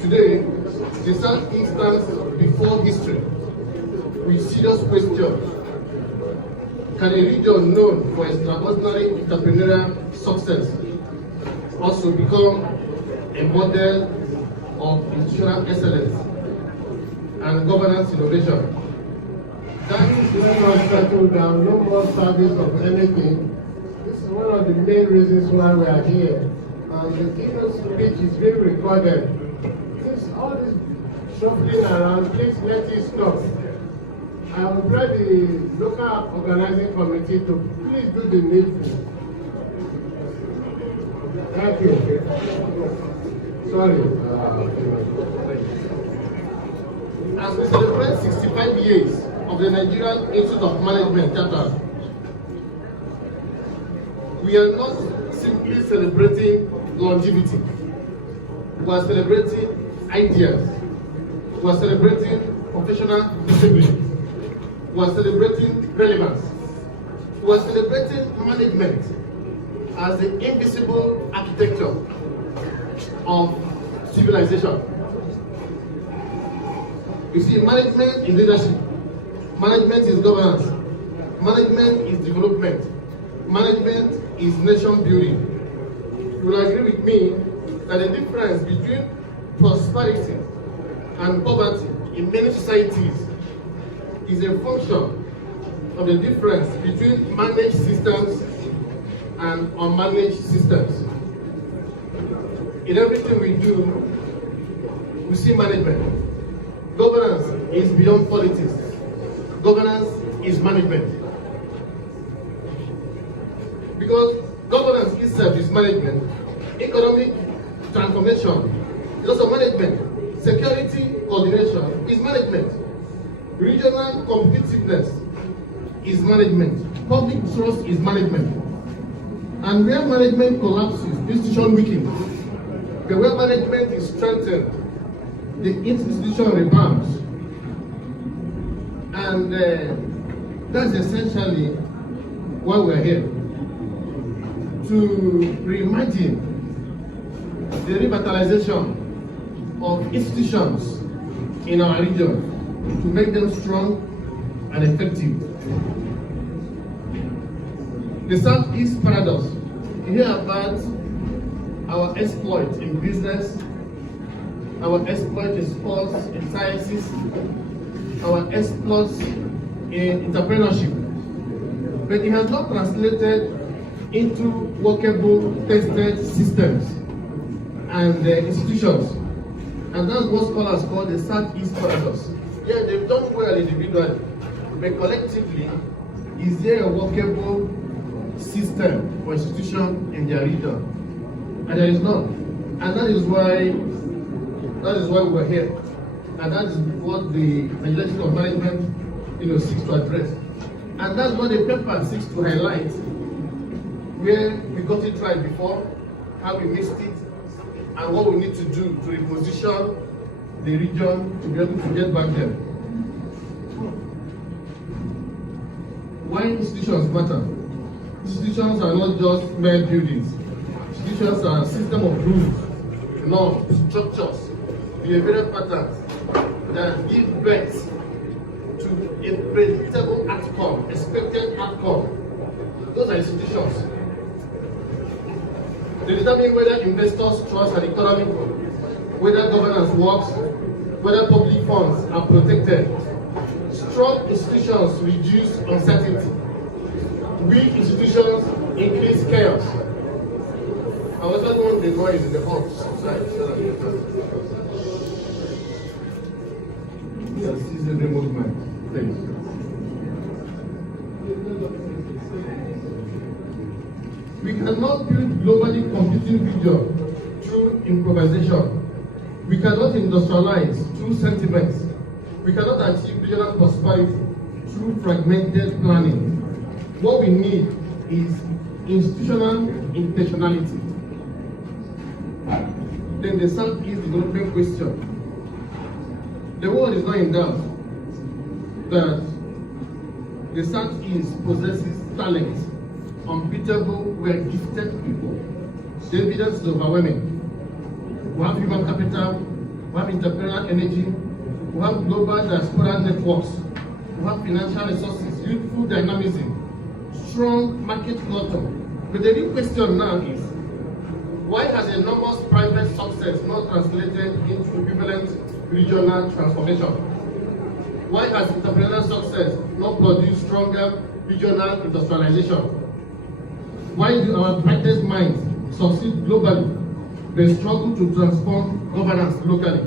Today, the Southeast stands before history with serious questions. Can a region known for extraordinary entrepreneurial success also become a model of institutional excellence and governance innovation? That is when I settle down, no more service of anything. This is one of the main reasons why we are here. The keynote speech is being recorded. Since all this shuffling around, please let it stop. I will try the local organizing committee to please do the needful. Thank you. Sorry. As we celebrate 65 years of the Nigerian Institute of Management Charter, we are not simply celebrating longevity. We are celebrating ideas. We are celebrating professional discipline. We are celebrating relevance. We are celebrating management as the invisible architecture of civilization. You see, management is leadership. Management is governance. Management is development. Management is nation building. You will agree with me that the difference between prosperity and poverty in many societies is a function of the difference between managed systems and unmanaged systems. In everything we do, we see management. Governance is beyond politics. Governance is management. Because governance itself is management. Economic transformation is also management. Security coordination is management. Regional competitiveness is management. Public trust is management. And where management collapses, institution weakens. But where management is strengthened, the institution rebounds. And that's essentially why we're here. To reimagine the revitalization of institutions in our region, to make them strong and effective. The Southeast paradox, you hear about our exploit in business, our exploit in sports, in sciences, our exploits in entrepreneurship, but it has not translated into workable, tested systems and institutions. And that's what scholars call the Southeast paradox. Yeah, they've done well individually, but collectively, is there a workable system or institution in their region? And there is none. And that is why we're here. And that is what the Nigerian Institute of Management seeks to address. And that's what the paper seeks to highlight, where we got it right before, how we missed it, and what we need to do to reposition the region to be able to get back there. Why institutions matter? Institutions are not just mere buildings. Institutions are a system of rules, norms, structures, behavioral patterns that give birth to a predictable outcome, expected outcome. Those are institutions. They determine whether investors trust an economy, whether governance works, whether public funds are protected. Strong institutions reduce uncertainty. Weak institutions increase chaos. I was not want the noise in the house outside. Yes, this is the movement. Please. We cannot build globally competing vision through improvisation. We cannot industrialize through sentiments. We cannot achieve regional prosperity through too fragmented planning. What we need is institutional intentionality. Then the Southeast development question. The world is not in doubt that the Southeast possesses talent, unbeatable, well-gifted people. The evidence is overwhelming. We have human capital, we have entrepreneurial energy, we have global diaspora networks, we have financial resources, youthful dynamism, strong market culture. But the real question now is, why has enormous private success not translated into equivalent regional transformation? Why has entrepreneurial success not produced stronger regional industrialization? Why do our brightest minds succeed globally but struggle to transform governance locally?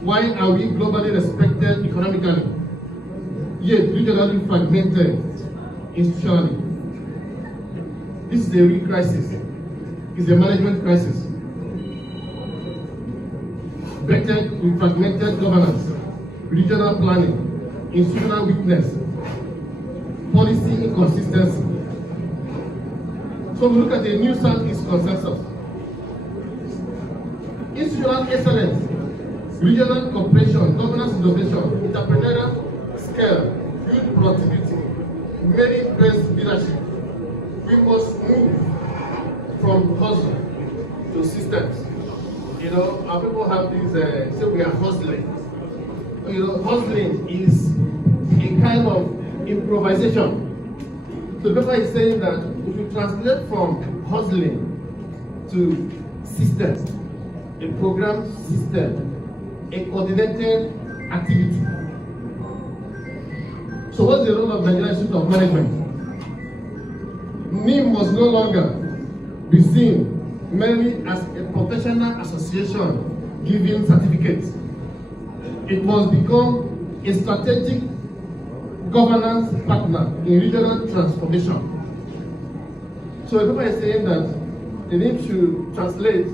Why are we globally respected economically, yet regionally fragmented institutionally? This is a real crisis. It's a management crisis. Vected with fragmented governance, regional planning, institutional weakness, policy inconsistency. So we look at the new Southeast consensus. Institutional excellence, regional cooperation, governance innovation, entrepreneurial scale, youth productivity, merit-based leadership. We must move from hustle to systems. You know, our people have this, say we are hustling. You know, hustling is a kind of improvisation. So the paper is saying that if you translate from hustling to systems, a program system, a coordinated activity. So what's the role of the Nigerian Institute of Management? NIM must no longer be seen merely as a professional association giving certificates. It must become a strategic governance partner in regional transformation. So the paper is saying that they need to translate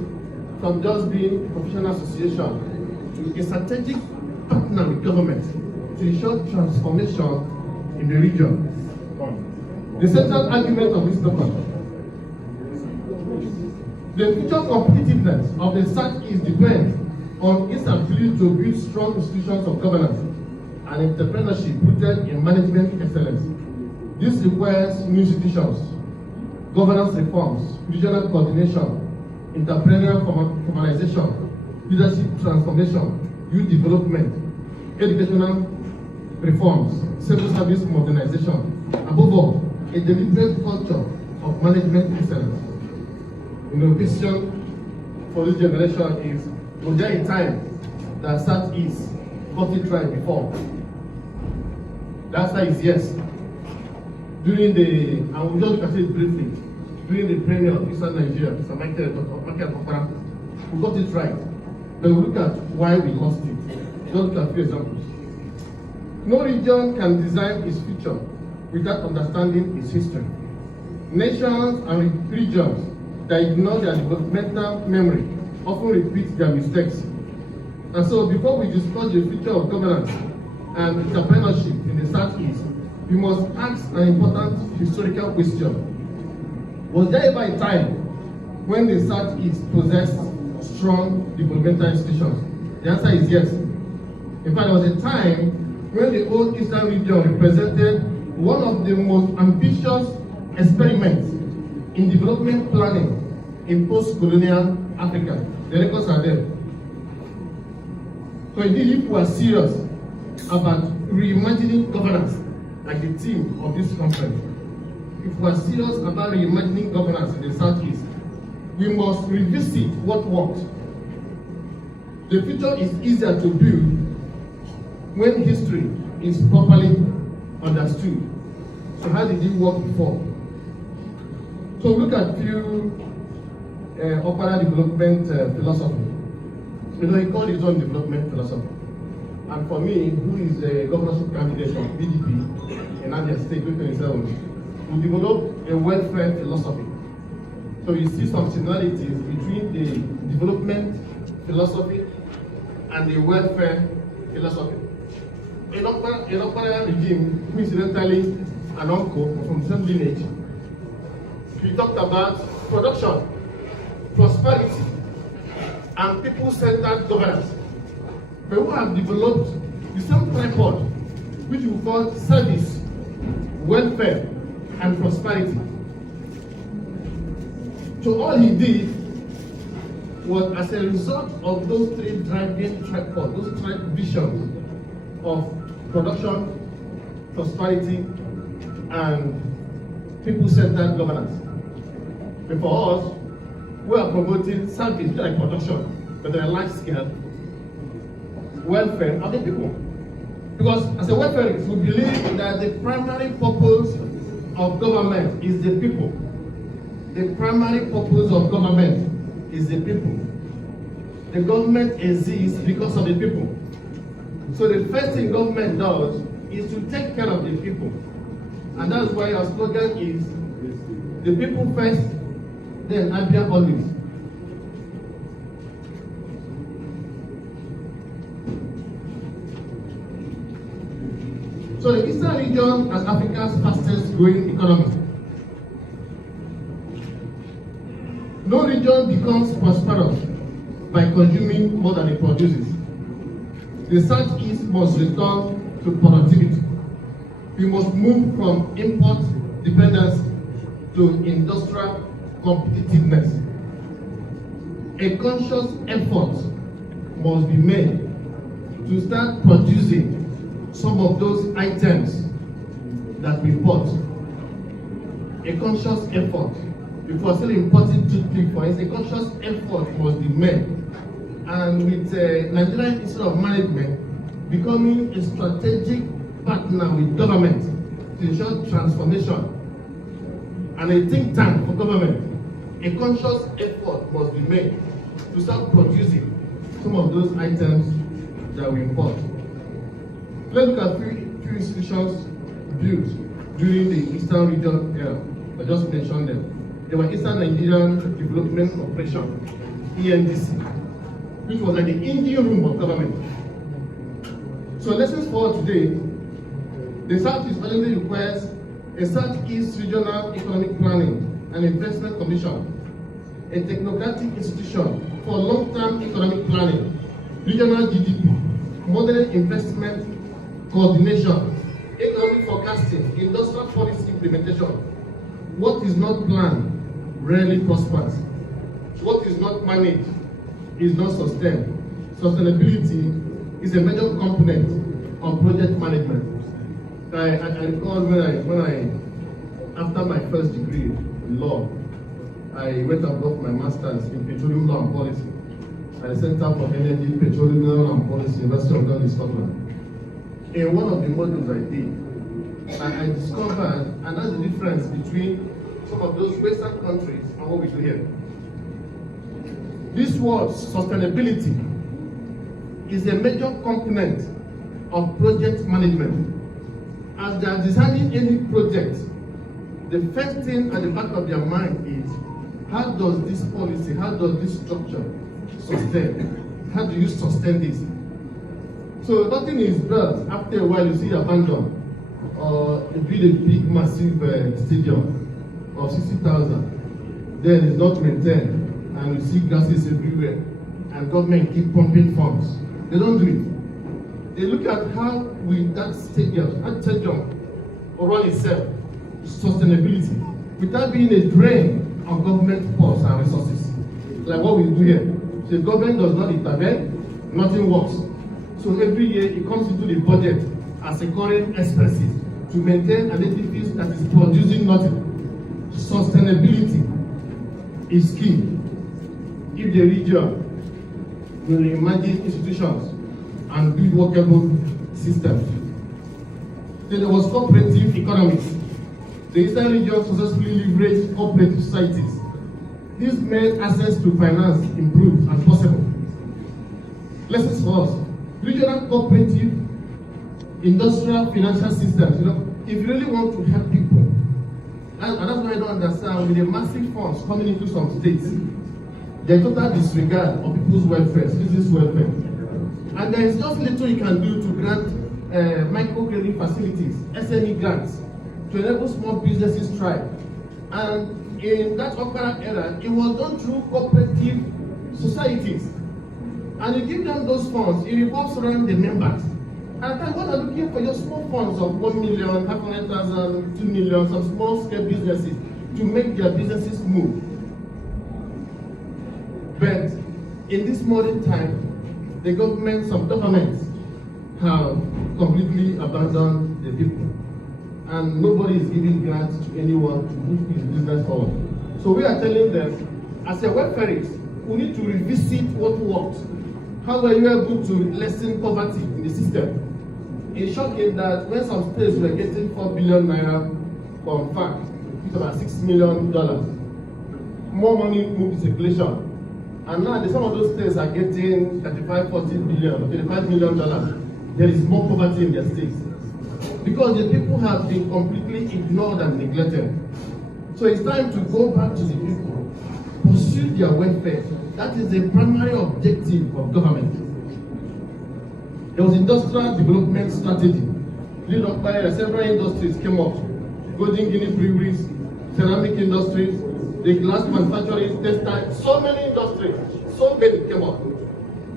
from just being a professional association to a strategic partner with government to ensure transformation in the region. The central argument of this paper: the future competitiveness of the Southeast depends on its ability to build strong institutions of governance and entrepreneurship rooted in management excellence. This requires new institutions, governance reforms, regional coordination, entrepreneurial formalization, leadership transformation, youth development, educational reforms, civil service modernization. Above all, a deliberate culture of management excellence. You know, vision for this generation is, was there a time that Southeast got it right before? The answer is yes. During the, and we'll just look at it briefly, during the premier of Eastern Nigeria, Mr. Michael Kokora, we got it right. But we look at why we lost it. Just look at a few examples. No region can design its future without understanding its history. Nations and regions that ignore their developmental memory often repeat their mistakes. And so before we discuss the future of governance and entrepreneurship in the Southeast, we must ask an important historical question. Was there ever a time when the Southeast possessed strong developmental institutions? The answer is yes. In fact, there was a time when the old Eastern region represented one of the most ambitious experiments in development planning in post-colonial Africa. The records are there. So indeed, if we are serious about reimagining governance, like the theme of this conference, if we are serious about reimagining governance in the Southeast, we must revisit what worked. The future is easier to build when history is properly understood. So how did it work before? So look at a few opera development philosophy. You know, he called his own development philosophy. And for me, who is a governorship candidate from PDP in Abia State 2027, we developed a welfare philosophy. So you see some similarities between the development philosophy and the welfare philosophy. Enokwara regime, coincidentally an uncle from the same lineage, he talked about production, prosperity, and people-centered governance. But we have developed the same tripod, which we call service, welfare, and prosperity. So all he did was, as a result of those three driving tripods, those three visions of production, prosperity, and people-centered governance. But for us, we are promoting service like production, but on a large scale, welfare of the people. Because as a welfarist, we believe that the primary purpose of government is the people. The primary purpose of government is the people. The government exists because of the people. So the first thing government does is to take care of the people. And that's why our slogan is, the people first, then Abia always. So the Eastern region is Africa's fastest growing economy. No region becomes prosperous by consuming more than it produces. The Southeast must return to productivity. We must move from import dependence to industrial competitiveness. A conscious effort must be made to start producing some of those items that we bought. A conscious effort. If we're still importing toothpick, for instance, a conscious effort must be made. And with Nigerian Institute of Management becoming a strategic partner with government to ensure transformation, and a think tank for government, a conscious effort must be made to start producing some of those items that we import. Let's look at three institutions built during the Eastern region era. I just mentioned them. They were Eastern Nigerian Development Operation, ENDC, which was like the Indian room of government. So lessons for today, the Southeast urgently requires a Southeast Regional Economic Planning and Investment Commission, a technocratic institution for long-term economic planning, regional GDP, modern investment coordination, economic forecasting, industrial policy implementation. What is not planned rarely prospers. What is not managed is not sustained. Sustainability is a major component of project management. I recall when after my first degree in law, I went and got my master's in petroleum law and policy at the Center for Energy, Petroleum Law and Policy, University of London, Scotland. In one of the modules I did, I discovered, and that's the difference between some of those Western countries and what we do here. This word, sustainability, is a major component of project management. As they are designing any project, the first thing at the back of their mind is, how does this policy, how does this structure sustain? How do you sustain this? So nothing is built. After a while, you see abandoned, or you build a big, massive stadium of 60,000. Then it's not maintained, and you see grasses everywhere, and government keep pumping funds. They don't do it. They look at how will that stadium run itself, sustainability, without being a drain on government purse and resources. Like what we do here. So the government does not intervene, nothing works. So every year it comes into the budget as a current expenses to maintain an edifice that is producing nothing. Sustainability is key. If the region will reimagine institutions and build workable systems. Then there was cooperative economics. The Eastern region successfully leveraged cooperative societies. This made access to finance improved as possible. Lessons for us. Regional cooperative industrial financial systems. If you really want to help people, and that's why I don't understand, with the massive funds coming into some states, the total disregard of people's welfare, citizens' welfare. And there is just little you can do to grant microcredit facilities, SME grants, to enable small businesses thrive. And in that Okara era, it was done through cooperative societies. And you give them those funds, it revolves around the members. At the time, when they're looking for your small funds of 1 million, 500,000, 2 million, some small scale businesses to make their businesses move. But in this modern time, the government, some governments have completely abandoned the people. And nobody is giving grants to anyone to move his business forward. So we are telling them, as a welfareist, we need to revisit what worked. How were you able to lessen poverty in the system? It's shocking that when some states were getting 4 billion naira from FAC, it's about $6 million. More money moved in circulation. And now some of those states are getting 35, 40 billion, $25 million. There is more poverty in their states. Because the people have been completely ignored and neglected. So it's time to go back to the people, pursue their welfare. That is the primary objective of government. There was industrial development strategy. Led up by several industries came up. Golden Guinea breweries, ceramic industries, the glass manufacturing, textile, so many industries, so many came up.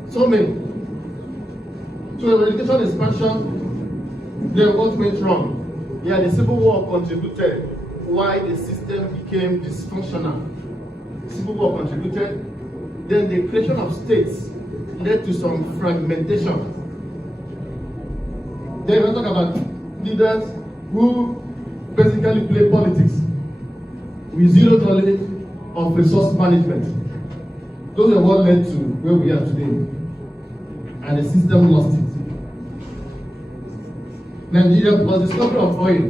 So many. So education expansion, then what went wrong? Yeah, the Civil War contributed why the system became dysfunctional. The Civil War contributed. Then the creation of states led to some fragmentation. Then we talk about leaders who basically play politics with zero knowledge of resource management. Those are what led to where we are today. And the system lost it. Nigeria was the discovery of oil.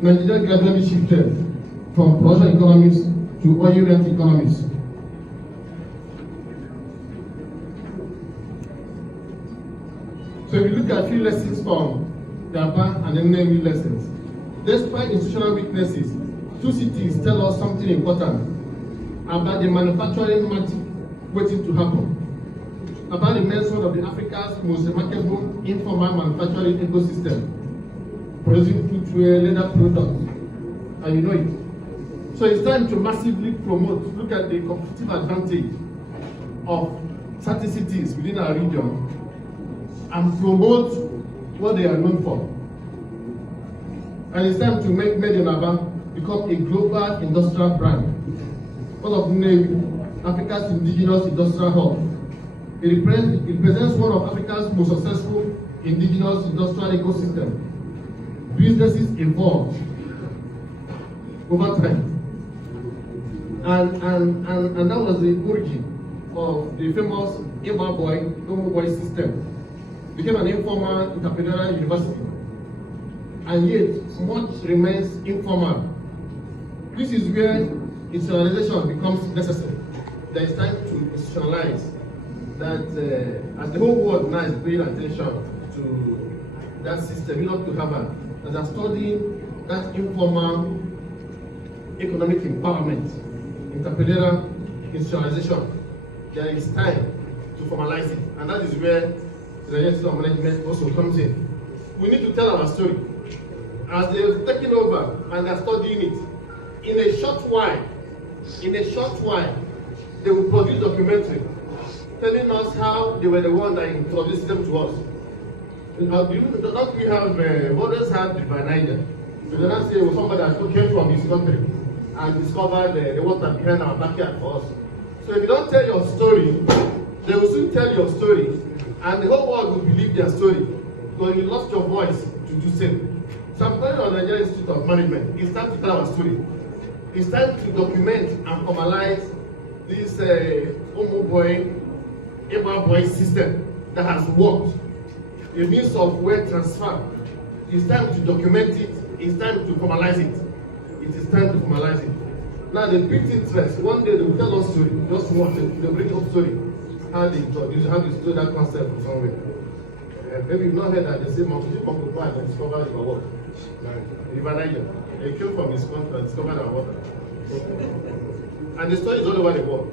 Nigeria gradually shifted from production economies to oil rent economies. So if you look at a few lessons from Japan and Enugu lessons, despite institutional weaknesses, two cities tell us something important about the manufacturing magic waiting to happen, about the mention of the Africa's most remarkable informal manufacturing ecosystem, producing footwear, leather products, and you know it. So it's time to massively promote, look at the competitive advantage of certain cities within our region and promote what they are known for. And it's time to make Medionaba become a global industrial brand. One of Africa's indigenous industrial hub. It represents one of Africa's most successful indigenous industrial ecosystem. Businesses evolve over time. And that was the origin of the famous Eba Boy system. Became an informal entrepreneurial university. And yet, much remains informal. This is where institutionalization becomes necessary. There is time to institutionalize that as the whole world now is paying attention to that system, you know, to Harvard, that are studying that informal economic empowerment, entrepreneurial institutionalization. There is time to formalize it. And that is where the Institute of Management also comes in. We need to tell our story. As they've taken over and they're studying it, in a short while, they will produce documentary telling us how they were the one that introduced them to us. Don't we have, others had River Niger. So they don't say, well, somebody that came from this country and discovered the water behind our backyard for us. So if you don't tell your story, they will soon tell your story, and the whole world will believe their story, because you lost your voice to do same. So I'm calling on the Nigerian Institute of Management. It's time to tell our story. It's time to document and formalize this Eba Boy system that has worked. A means of wealth transfer. It's time to document it. It's time to formalize it. It is time to formalize it. Now the big interest, one day they will tell us story, just watch it, they'll bring up story, how they introduce, how they stole that concept from somewhere. Maybe you've not heard that they say Monkey Monkey and discovered your water. River Niger. They came from his country and discovered our water. And the story is all over the world.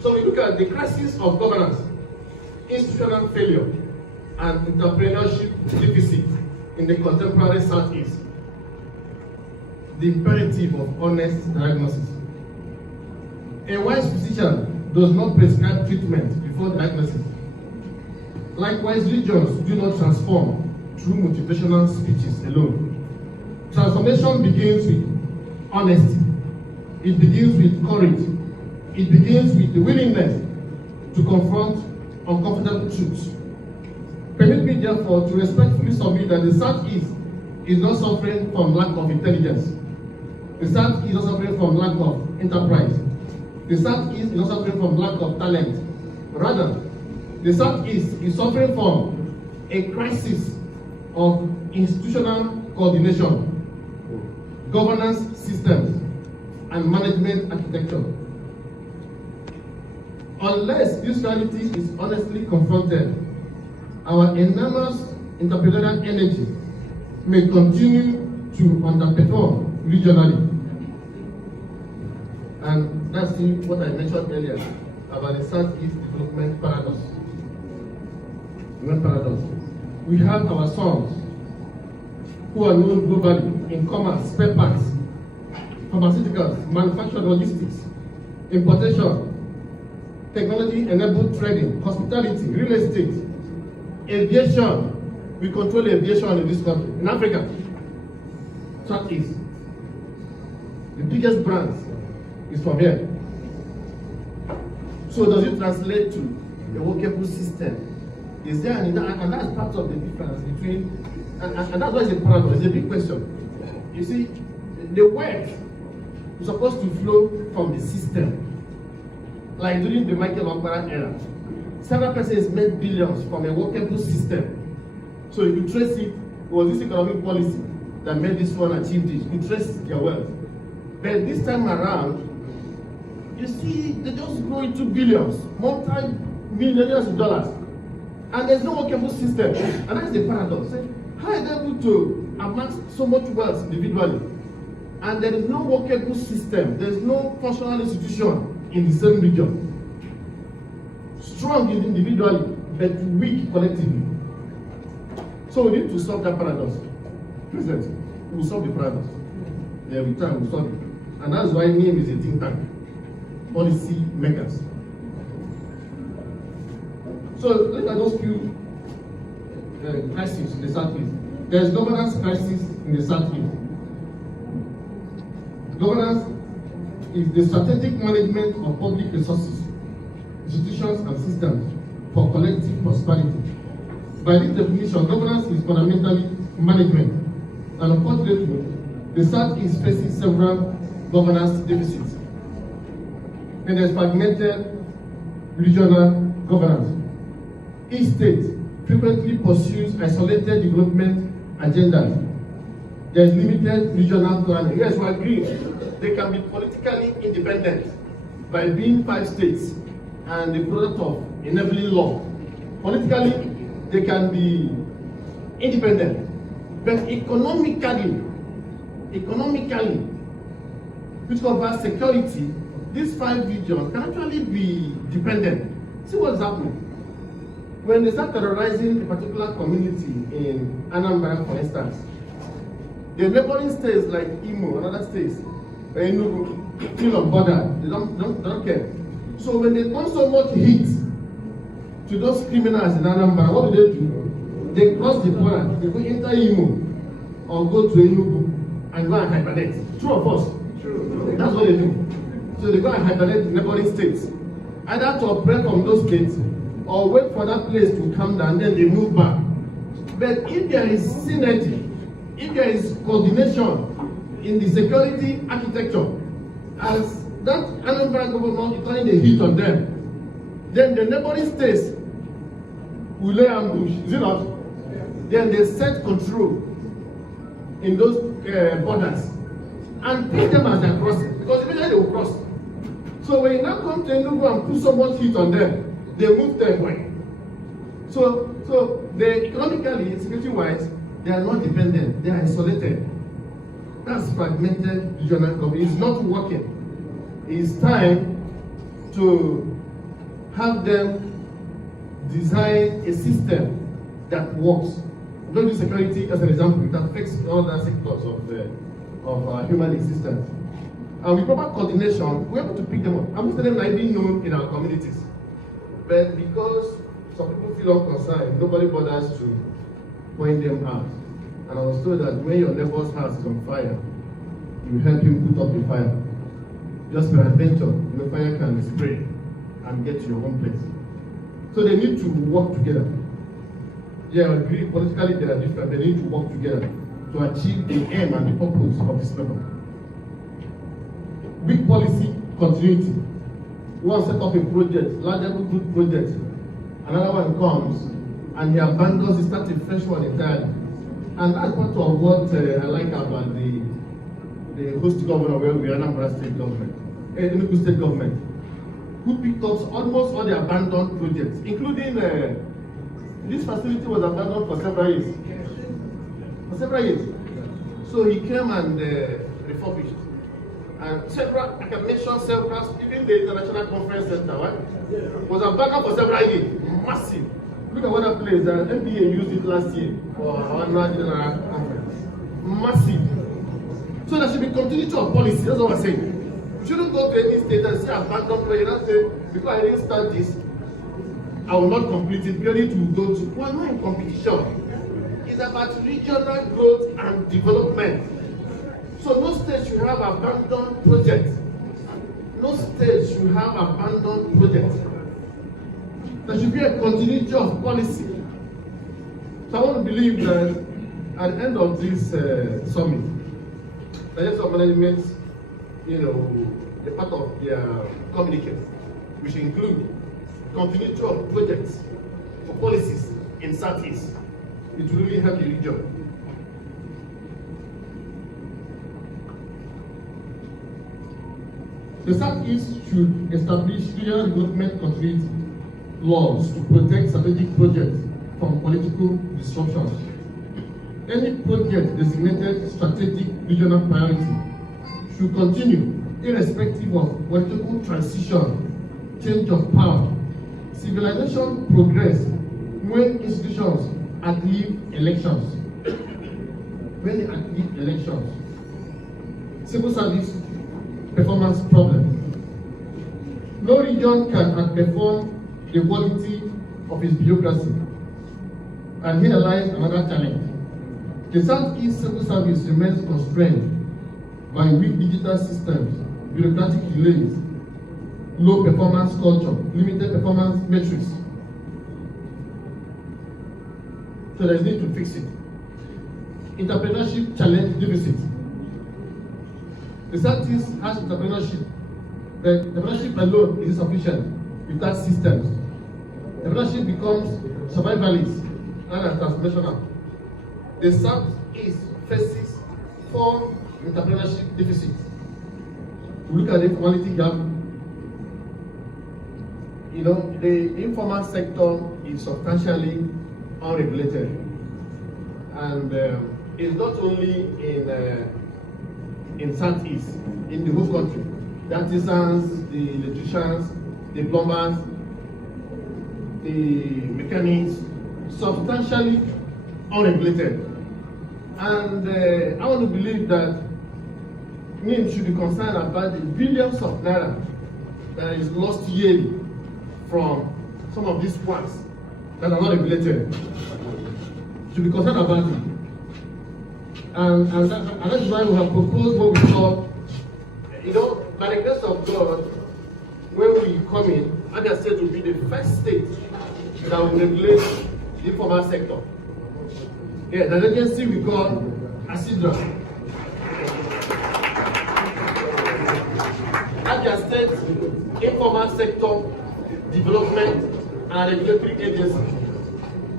So we look at the crisis of governance, institutional failure, and entrepreneurship deficit in the contemporary Southeast. The imperative of honest diagnosis. A wise physician does not prescribe treatment before diagnosis. Likewise, religions do not transform through motivational speeches alone. Transformation begins with honesty. It begins with courage. It begins with the willingness to confront uncomfortable truths. Permit me, therefore, to respectfully submit that the Southeast is not suffering from lack of intelligence. The Southeast is not suffering from lack of enterprise. The Southeast is not suffering from lack of talent. Rather, the Southeast is suffering from a crisis of institutional coordination, governance systems, and management architecture. Unless this reality is honestly confronted, our enormous entrepreneurial energy may continue to underperform regionally. And that's what I mentioned earlier about the Southeast development paradox. We have our sons who are known globally in commerce, spare parts, pharmaceuticals, manufacturing, logistics, importation, technology-enabled trading, hospitality, real estate, aviation. We control aviation in this country. In Africa, Southeast, the biggest brands is from here. So does it translate to a workable system? Is there and that's part of the difference between, and that's why it's a paradox, it's a big question. You see, the wealth is supposed to flow from the system. Like during the Michael Okpara era, several persons made billions from a workable system. So if you trace it was this economic policy that made this one achieve this. You trace their wealth. But this time around, you see, they just grow into billions, multi-millions of dollars. And there's no workable system. And that's the paradox. How are they able to amass so much wealth individually? And there is no workable system. There's no functional institution in the same region. Strong individually, but weak collectively. So we need to solve that paradox. President, we will solve the paradox. Every time we solve it. And that's why NIM is a think tank. Policy makers. So look at those few crises in the Southeast. There's governance crisis in the Southeast. Governance is the strategic management of public resources, institutions, and systems for collective prosperity. By this definition, governance is fundamentally management. And unfortunately, the Southeast faces several governance deficits. And there's fragmented regional governance. Each state frequently pursues isolated development agendas. There is limited regional planning. Yes, we agree. They can be politically independent by being 5 states and the product of enabling law. Politically, they can be independent. But economically, which covers security, these 5 regions can actually be dependent. See what's happening. When they start terrorizing a particular community in Anambra, for instance, the neighboring states like Imo and other states, Enugu, feel unbothered. They don't care. So when they want so much heat to those criminals in Anambra, what do? They cross the border. They go enter Imo or go to Enugu and go and hibernate. True or false? True. That's what they do. So they go and hibernate in neighboring states, either to operate from those states or wait for that place to calm down, then they move back. But if there is synergy, if there is coordination in the security architecture, as that Anambra government is trying the heat on them, then the neighboring states will lay ambush, is it not? Then they set control in those borders and treat them as they're crossing, because eventually they will cross. So when you now come to Enugu and put so much heat on them, they move their way. So they economically, security-wise, they are not dependent, they are isolated. That's fragmented regional government. It's not working. It's time to have them design a system that works. I'm going to use security as an example. It affects all the sectors of human existence. And with proper coordination, we're able to pick them up. And most of them are even known in our communities. But because some people feel unconcerned, nobody bothers to point them out. And I was told that when your neighbor's house is on fire, you help him put up the fire. Just by adventure, fire can spread and get to your own place. So they need to work together. Yeah, I agree, politically they are different. They need to work together to achieve the aim and the purpose of this level. Big policy continuity. One set up a project, larger good project. Another one comes and he abandons, he starts a fresh one entirely. And that's part of what I like about the host governor where we are, Anambra State government, Enugu State government, who picked up almost all the abandoned projects, including this facility was abandoned for several years. For several years. So he came and refurbished. And several, I can mention several, even the International Conference Center, right? Was abandoned for several years. Massive. Look at what that place, the NBA used it last year for our annual general conference. Massive. So there should be continuity of policy, that's what I'm saying. You shouldn't go to any state and say abandoned project and say, because I didn't start this, I will not complete it. Purely to go to, we're not in competition. It's about regional growth and development. So no state should have abandoned projects. No state should have abandoned projects. There should be a continuity of policy. So I want to believe that at the end of this summit, the Director of Management, a part of their communique, which include continuity of projects for policies in Southeast. It will really help the region. The Southeast should establish regional development continuity laws to protect strategic projects from political disruptions. Any project designated strategic regional priority should continue irrespective of political transition, change of power, civilization progress when institutions outlive elections. When they outlive elections. Civil service performance problem. No region can outperform the quality of its bureaucracy. And here lies another challenge. The Southeast civil service remains constrained by weak digital systems, bureaucratic delays, low performance culture, limited performance metrics. So there's need to fix it. Entrepreneurship challenge deficit. The Southeast has entrepreneurship, but entrepreneurship alone is insufficient without systems. Entrepreneurship becomes survivalist rather than transformational. The Southeast faces 4 entrepreneurship deficits. We look at the informality gap. The informal sector is substantially unregulated, and it's not only in Southeast, in the whole country. The artisans, the electricians, the plumbers, the mechanics, substantially unregulated. And I want to believe that NIM should be concerned about the billions of naira that is lost yearly from some of these plants that are not regulated. Should be concerned about it. And that's why we have proposed what we call, by the grace of God, when we come in, Abia State will be the first state that will regulate the informal sector. Yeah, the agency we call ASIDRA. Abia State Informal Sector Development and Regulatory Agency.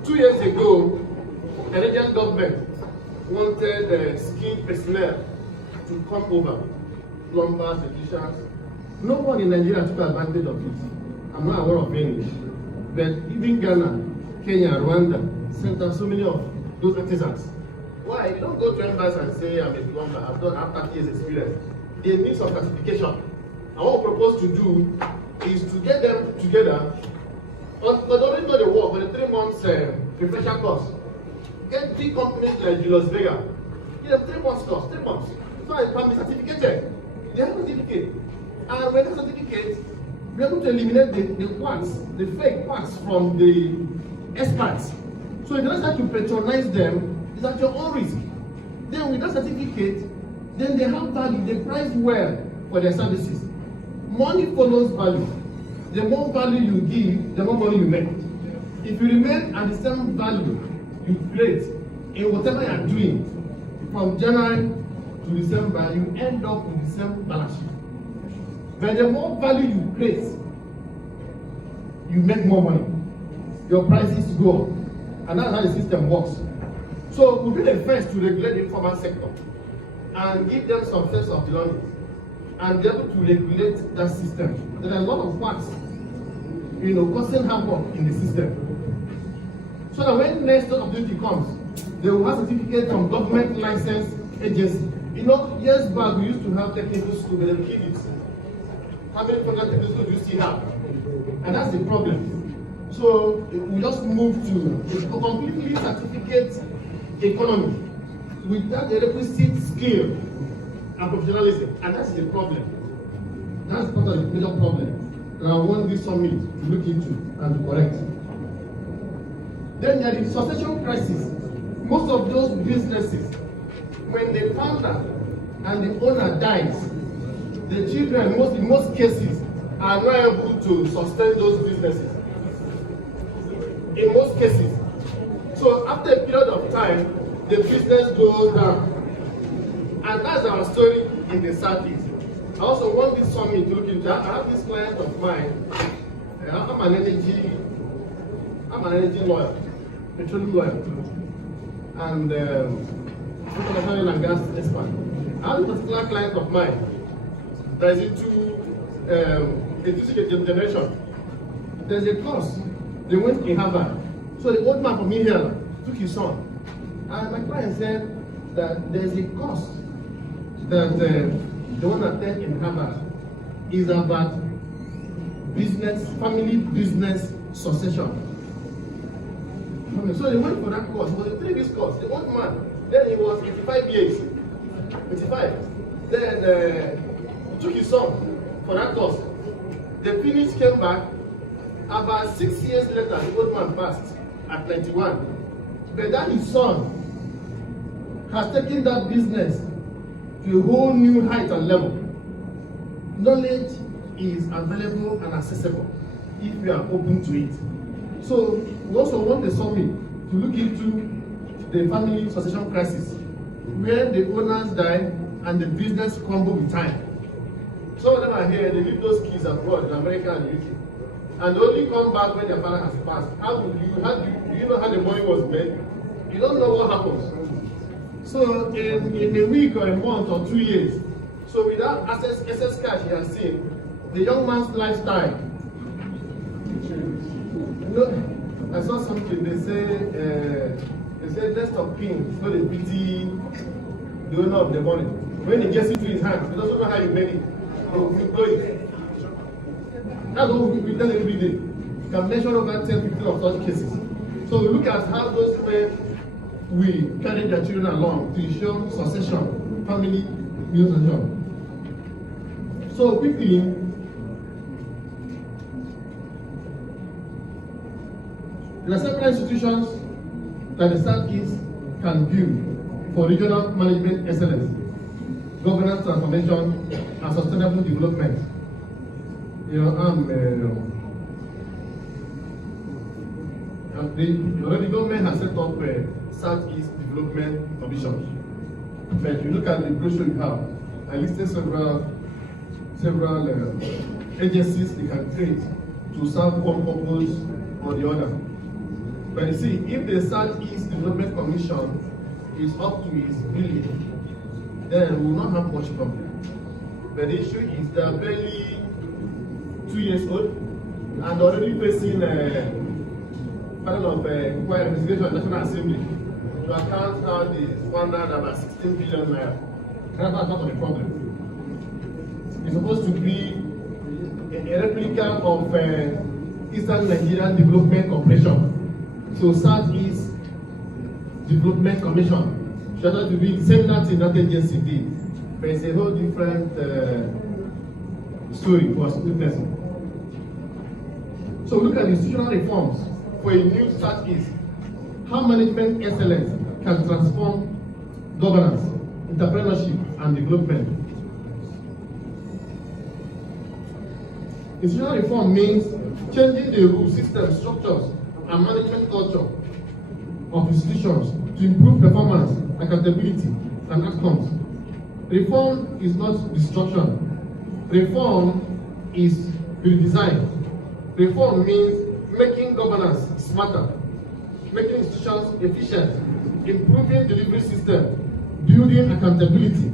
2 years ago, the Nigerian government wanted skilled personnel to come over, plumbers, electricians. No one in Nigeria took advantage of it. I'm not aware of any. But even Ghana, Kenya, Rwanda sent us so many of those artisans. Why? You don't go to embassy and say, I'm a plumber, I have 30 years experience. They need some certification. And what we propose to do is to get them together But they already know the work, but the 3 months refresher course. Get big companies like Julius Vega. Give them 3 months course, 3 months. So I can be certificated. They have a certificate. And with the certificate, we're able to eliminate the quacks, the fake quacks from the experts. So if you don't start to patronize them, it's at your own risk. Then with that certificate, then they have value, they price well for their services. Money follows value. The more value you give, the more money you make. If you remain at the same value you create in whatever you are doing, from January to December, you end up with the same balance sheet. But the more value you create, you make more money. Your prices go up. And that's how the system works. So we'll be the first to regulate the informal sector and give them some sense of belonging and be able to regulate that system. There are a lot of quacks, causing havoc in the system. So that when next opportunity comes, they will have certificate from government licensed agency. Years back we used to have technical school, but they will keep it. How many federal technical schools do you still have? And that's the problem. So we just move to a completely certificate economy without the requisite skill and professionalism, and that's the problem. That's part of the major problem that I want this summit to look into and to correct. Then there is succession crisis. Most of those businesses, when the founder and the owner dies, the children, in most cases, are not able to sustain those businesses. In most cases. So after a period of time, the business goes down. And that's our story in the Southeast. I also want this summit to look into. I have this client of mine. I'm an energy lawyer, petroleum lawyer, and oil and gas expert. I have a particular client of mine that is into generation. There's a course. They went in Harvard. So the old man from India took his son. And my client said that there's a course that the one that attend in Harvard is about business, family business succession. So they went for that course. It was a 3 weeks course. The old man, then he was 85 years. 85. Then he took his son for that course. They finished, came back. About 6 years later, the old man passed at 91. But then his son has taken that business to a whole new height and level. Knowledge is available and accessible if you are open to it. So we also want the summit to look into the family succession crisis, where the owners die and the business crumble with time. Some of them are here, they leave those kids abroad in America and UK. And they only come back when their father has passed. Do you know how the money was made? You don't know what happens. So in a week or a month or 2 years, so without excess cash he has seen, the young man's lifestyle. I saw something, they say next of kin, so they pity the owner of the money. When he gets it to his hands, he doesn't know how he made it. He will blow it. That's what we tell every day. You can mention over 10, 15 of such cases. So we look at how those men will carry their children along to ensure succession, family succession. So quickly, there are several institutions that the Southeast can build for regional management excellence, governance transformation, and sustainable development. The government has set up a Southeast Development Commission. But you look at the brochure you have, I listed several agencies they can create to serve one purpose or the other. But you see, if the Southeast Development Commission is up to its billion, then we will not have much problem. But the issue is they are barely 2 years old and already facing a panel of inquiry investigation at National Assembly to account how they squandered about 16 billion naira. That's part of the problem. It's supposed to be a replica of Eastern Nigerian Development Corporation. So Southeast Development Commission. Should not be the same thing that agency did, but it's a whole different story for a single person. So look at institutional reforms for a new Southeast. How management excellence can transform governance, entrepreneurship, and development. Institutional reform means changing the rules, systems, structures, and management culture of institutions to improve performance, accountability, and outcomes. Reform is not destruction. Reform is redesign. Reform means making governance smarter, making institutions efficient, improving delivery system, building accountability,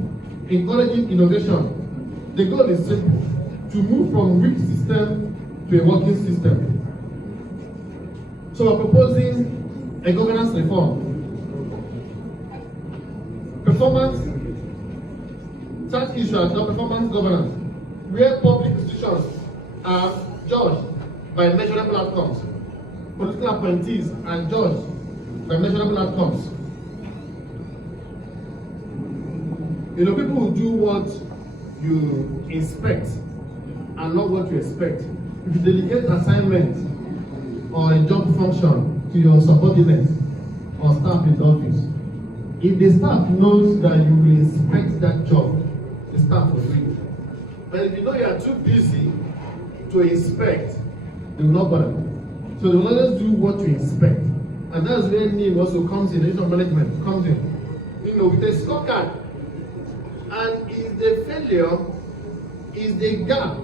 encouraging innovation. The goal is simple: to move from weak system to a working system. So we're proposing a governance reform. Performance, such issues are performance governance, where public institutions are judged by measurable outcomes. Political appointees are judged by measurable outcomes. You know, people will do what you inspect and not what you expect. If you delegate assignment or a job function to your subordinates or staff in the office, if the staff knows that you will inspect that job, the staff will do it. But if you know you are too busy to inspect, they will not bother. So they will always do what you inspect. And that's where NIM also comes in, regional management comes in. You know, with a scorecard. And is the failure, is the gap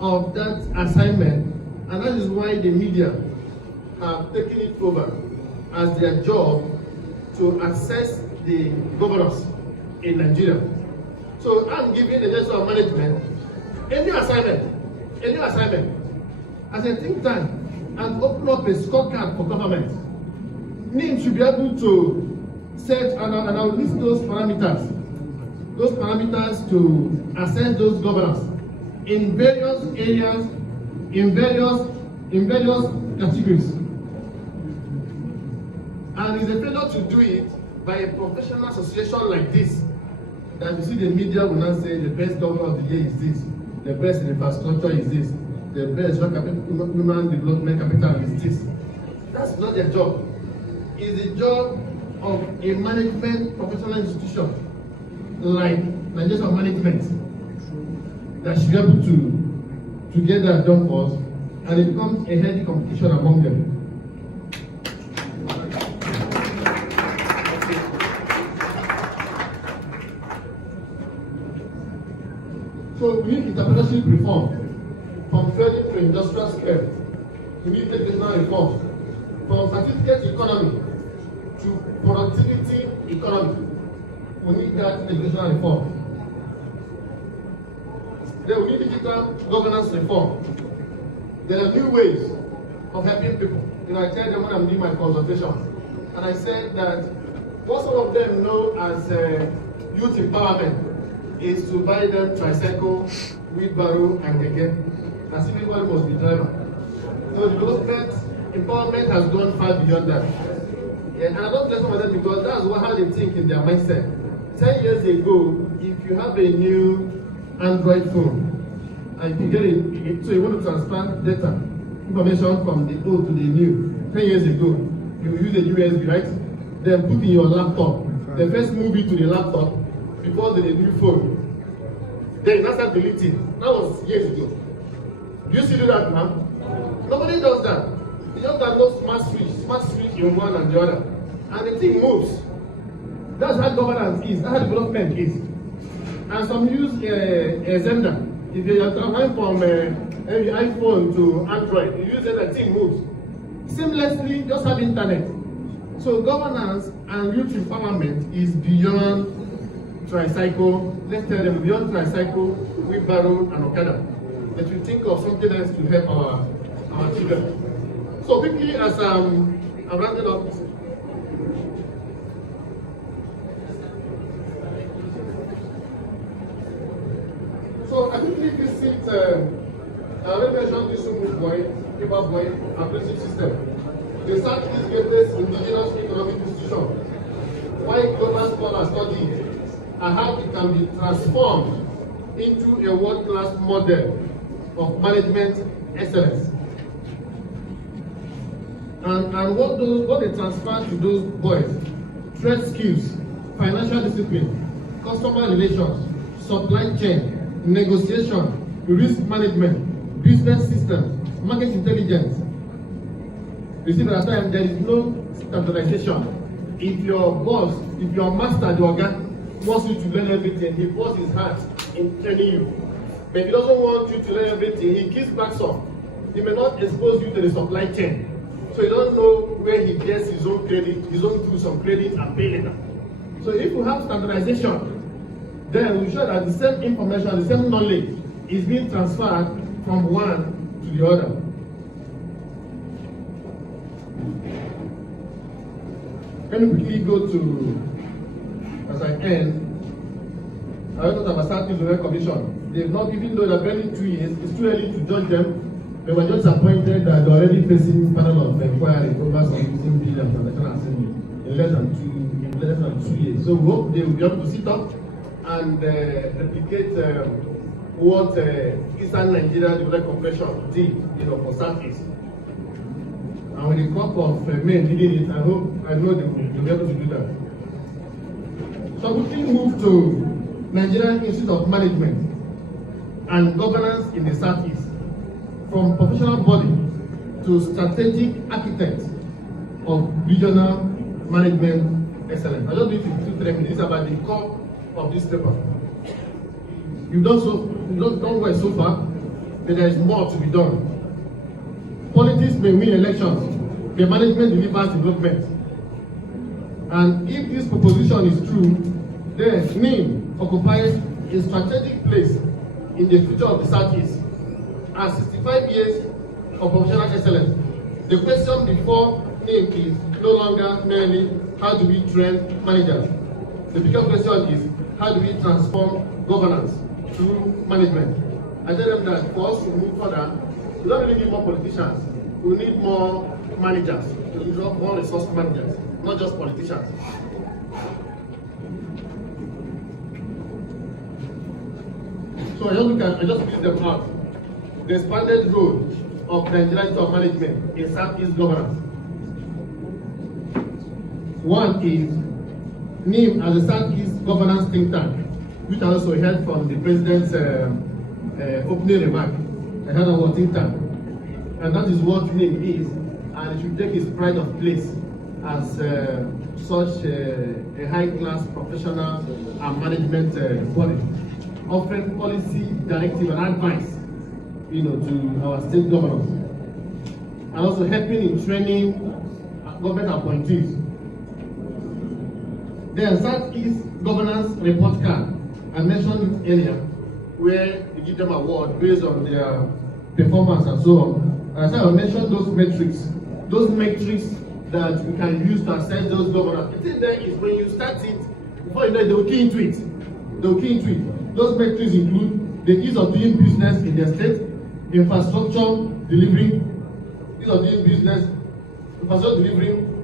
of that assignment, and that is why the media have taken it over as their job to assess the governors in Nigeria. So I'm giving the lesson of management a new assignment as a think tank and open up a scorecard for government. NIM should be able to set, and I'll list those parameters to assess those governors in various areas, in various categories. And it's a failure to do it by a professional association like this, that you see the media will not say the best governor of the year is this, the best in infrastructure is this, the best human development capital is this. That's not their job. It's the job of a management professional institution like Nigeria Management that should be able to get that done for us, and it becomes a healthy competition among them. So we need entrepreneurship reform from trading to industrial scale. We need educational reform from certificate economy to productivity economy. We need that educational reform. Then we need digital governance reform. There are new ways of helping people. You know, I tell them when I'm doing my consultation, and I said that what some of them know as youth empowerment is to buy them tricycle, wheelbarrow, and keke. As if everybody must be driver. So development, empowerment has gone far beyond that. Yeah, and I don't blame some of them because that's how they think in their mindset. 10 years ago, if you have a new Android phone, and you get it, so you want to transfer data, information from the old to the new. 10 years ago, you use a USB, right? Then put in your laptop. Then first move it to the laptop before the new phone. Then you start deleting. That was years ago. Do you still do that now? Nobody does that. You just download smart switch in one and the other. And the thing moves. That's how governance is, that's how development is. And some use a Zenda. If you are transferring from iPhone to Android, you use it, the thing moves. Seamlessly, just have internet. So governance and youth empowerment is beyond tricycle, let's tell them beyond tricycle, wheelbarrow, and Okada. That we think of something else to help our children. So quickly, as I'm rounding up, so I quickly visit, I already mentioned this boy. paper boy apprenticeship system. The Southeast greatest indigenous economic institution. Why global scholars study and how it can be transformed into a world-class model of management excellence. And what they transfer to those boys: trade skills, financial discipline, customer relations, supply chain, negotiation, risk management, business systems, market intelligence. You see, by the time there is no standardization. If your boss, if your master, the organ, wants you to learn everything, he pours his heart in training you. But if he doesn't want you to learn everything, he gives back some. He may not expose you to the supply chain. So you don't know where he gets his own credit, his own do some credit and pay later. So if you have standardization, then we show that the same information, the same knowledge is being transferred from one to the other. Let me quickly go to, as I end, I want to have a Southeast Commission. They've not, even though they're barely 2 years, it's too early to judge them. They were just appointed that they're already facing panel of inquiry over some 15 billion from the National Assembly in less than 2 years. So we hope they will be able to sit up and replicate what Eastern Nigeria Development Corporation did, for Southeast. And with the crop of men leading it, I know they will be able to do that. So we can move to Nigerian Institute of Management and Governance in the Southeast. From professional body to strategic architect of regional management excellence. I just need to 2-3 minutes about the core of this paper. You've done well so far, but there is more to be done. Politics may win elections, but management delivers development. And if this proposition is true, then NIM occupies a strategic place in the future of the Southeast. And 65 years of professional excellence. The question before NIM is no longer merely how do we train managers. The bigger question is how do we transform governance through management. I tell them that for us to move further, we don't really need more politicians. We need more managers. We need more resource managers, not just politicians. So I just list them out. The expanded role of the Nigerian Institute of Management in Southeast governance. One is NIM as a Southeast governance think tank, which I also heard from the president's opening remark. I heard about think tank, and that is what NIM is, and it should take its pride of place as such a high-class professional and management body, offering policy, directive, and advice to our state governors, and also helping in training government appointees. Then Southeast Governance Report Card, I mentioned it earlier, where we give them award based on their performance and so on. As I mentioned those metrics that we can use to assess those governors. The thing there is when you start it, before you know it, they will key into it. Those metrics include the ease of doing business in their state, infrastructure delivery,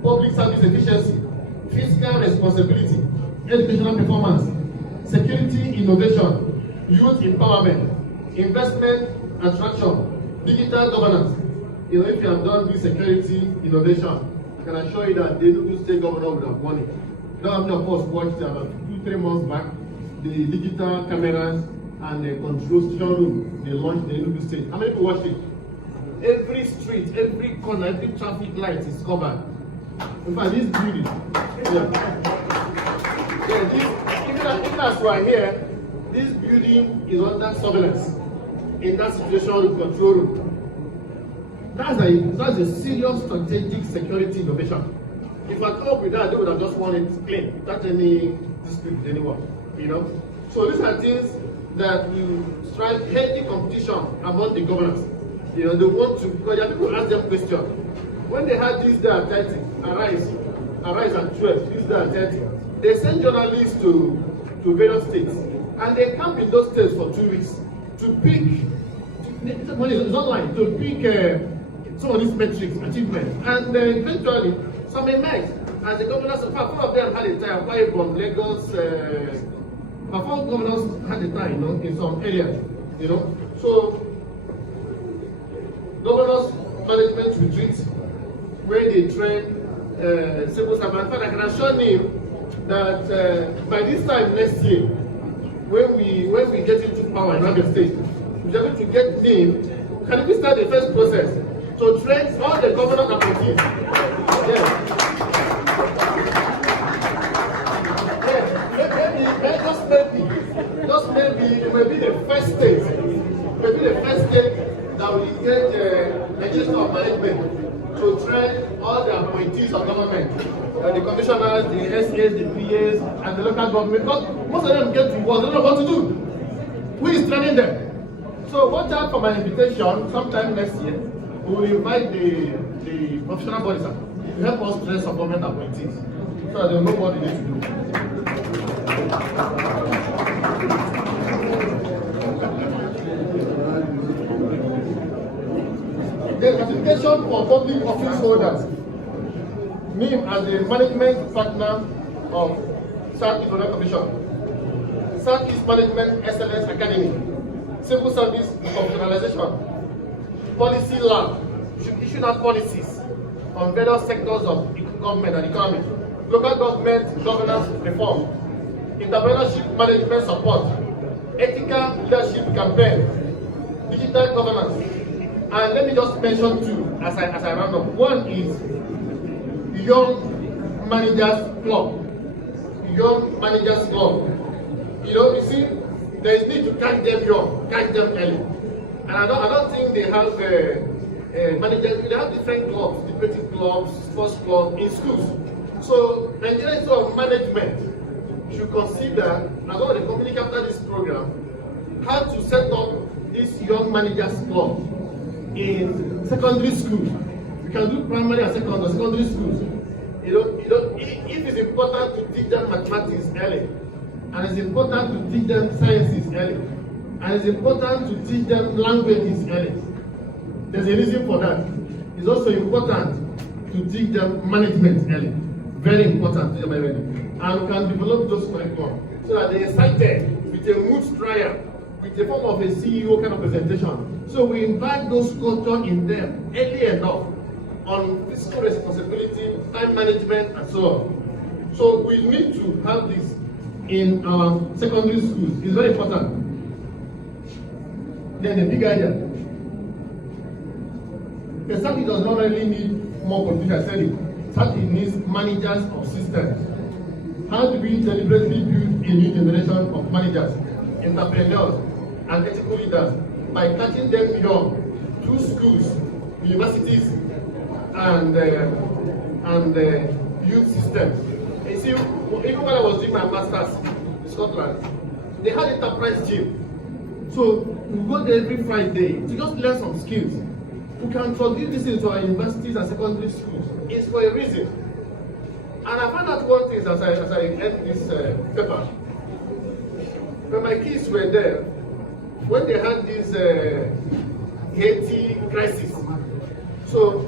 public service efficiency, fiscal responsibility, educational performance, security innovation, youth empowerment, investment attraction, digital governance. If you have done this security innovation, I can assure you that the Enugu state governor would have won it. Now, of course, watched about 2-3 months back the digital cameras and the control station room they launched in the Enugu state. How many people watched it? Every street, every corner, every traffic light is covered. In fact, this building, even as we are here, this building is under surveillance in that situation room, control room. That's a serious strategic security innovation. If I come up with that, they would have just won it clean, without any dispute with anyone. So these are things that will strive healthy competition among the governors. They want to, because there are people who ask them questions. When they had this day at 30, arise at 12, this day at 30, they send journalists to various states, and they camp in those states for 2 weeks to pick, it's not like to pick some of these metrics, achievements, and eventually some emerged. As the governors, four of them had a time, quite from Lagos, four governors had a time, in some areas, So, governors management retreats, where they train civil servants. In fact, I can assure you that by this time next year, when we get into power in Abia State, we'll be able to get named. Can we start the first process to train all the governors appointees? Yes. Maybe it may be the first state, that will engage the legislation of management to train all the appointees of government, the commissioners, the SAs, the PAs, and the local government. Because most of them get to work, they don't know what to do. Who is training them? So watch out for my invitation sometime next year. We will invite the professional bodies to help us train some government appointees so that they will know what they need to do. The certification for public office holders. Me as the management partner of Southeast Zonal Commission, Southeast Management Excellence Academy, Civil Service Professionalization, Policy Lab, should issue out policies on various sectors of government and economy, local government governance reform, entrepreneurship management support, ethical leadership campaign, digital governance. And let me just mention two as I round up. One is Young Managers Club. Young Managers Club. You see, there is need to catch them young, catch them early. And I don't think they have managers. They have different clubs, debating clubs, sports clubs in schools. So Nigerian Institute of Management should consider, as one of the company after this program, how to set up this Young Managers Club in secondary school. We can do primary and secondary schools. If it's important to teach them mathematics early, and it's important to teach them sciences early, and it's important to teach them languages early, there's a reason for that. It's also important to teach them management early. Very important to teach them early. And we can develop those curriculum so that they're excited with a mood trial, with the form of a CEO kind of presentation. So we invite those culture in them early enough on fiscal responsibility, time management, and so on. So we need to have this in our secondary schools. It's very important. Then the big idea. The SATI does not really need more political selling. SATI needs managers of systems. How do we deliberately build a new generation of managers, entrepreneurs, and ethical leaders? By catching them young through schools, universities, and youth systems. You see, even when I was doing my masters in Scotland, they had enterprise gym. So we go there every Friday to just learn some skills. We can introduce this into our universities and secondary schools. It's for a reason. And I found out one thing as I end this paper. When my kids were there, when they had this Haiti crisis, so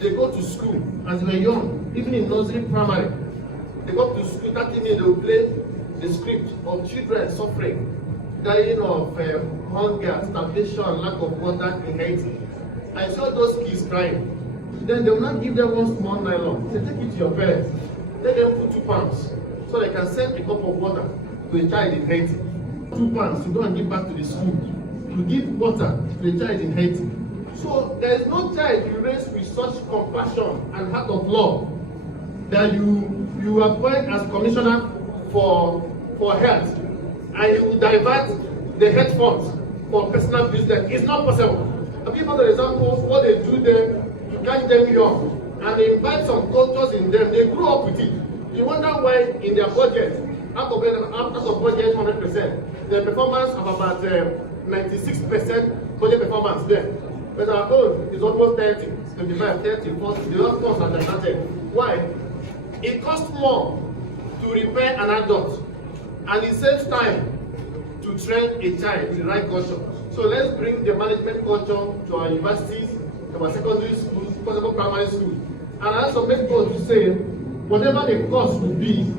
they go to school as they were young, even in nursery, primary. They go to school, 30 minutes, they will play the script of children suffering, dying of hunger, starvation, lack of water in Haiti. I saw those kids crying. Then they will not give them one small nylon. Say, take it to your parents. Let them put 2 pounds so they can send a cup of water to a child in Haiti. 2 pounds to go and give back to the school, to give water to a child in Haiti. So there is no child you raise with such compassion and heart of love that you appoint as commissioner for health, and you will divert the health funds for personal business. It's not possible. I'll give you other examples what they do there to catch them young, and they invite some cultures in them. They grow up with it. You wonder why in their budget, out of budget 100%, the performance of about 96% budget performance there. But our own is almost 30, 25, 30, 40. The other costs are gigantic. Why? It costs more to repair an adult, and it saves time to train a child in the right culture. So let's bring the management culture to our universities, about secondary schools, possible primary schools. And I also make bold to say, whatever the cost will be,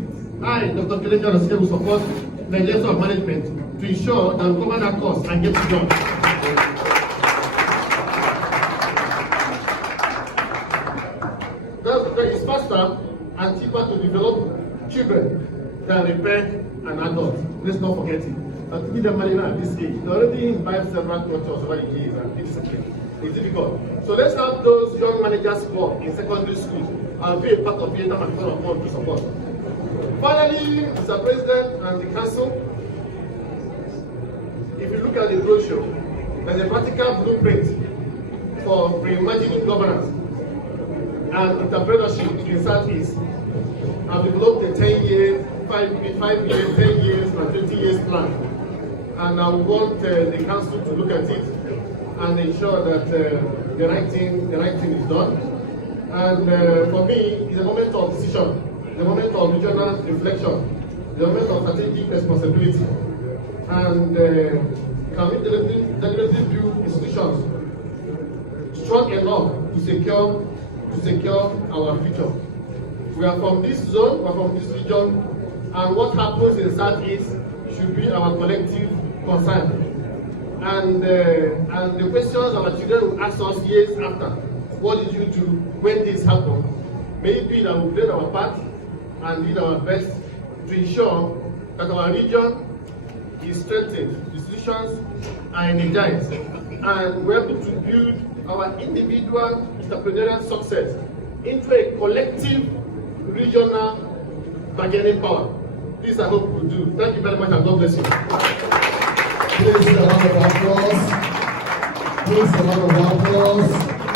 I, Dr. Kelechi, will support the Director of Management to ensure that we cover that cost and get it done. That's because it's faster and cheaper to develop children than repair an adult. Let's not forget it. And to give them money now at this age, they already imbibe several cultures over the years and discipline. It's difficult. So let's have those young managers work in secondary schools and be a part of the international fund to support. Finally, Mr. President and the Council, if you look at the brochure, there's a practical blueprint for reimagining governance and entrepreneurship in Southeast. I've developed a 10-year, 5-year, 10 years, and 20 years plan. And I want the council to look at it and ensure that the right thing is done. And for me, it's a moment of decision, the moment of regional reflection, the moment of strategic responsibility. And can we deliberately build institutions strong enough to secure our future? We are from this zone, we are from this region, and what happens in the Southeast should be our collective concern. And the questions our children will ask us years after, what did you do when this happened? May it be that we played our part and did our best to ensure that our region is strengthened, institutions are energized, and we're able to build our individual entrepreneurial success into a collective regional bargaining power. This I hope we'll do. Thank you very much and God bless you. Please a round of applause. Please a round of applause.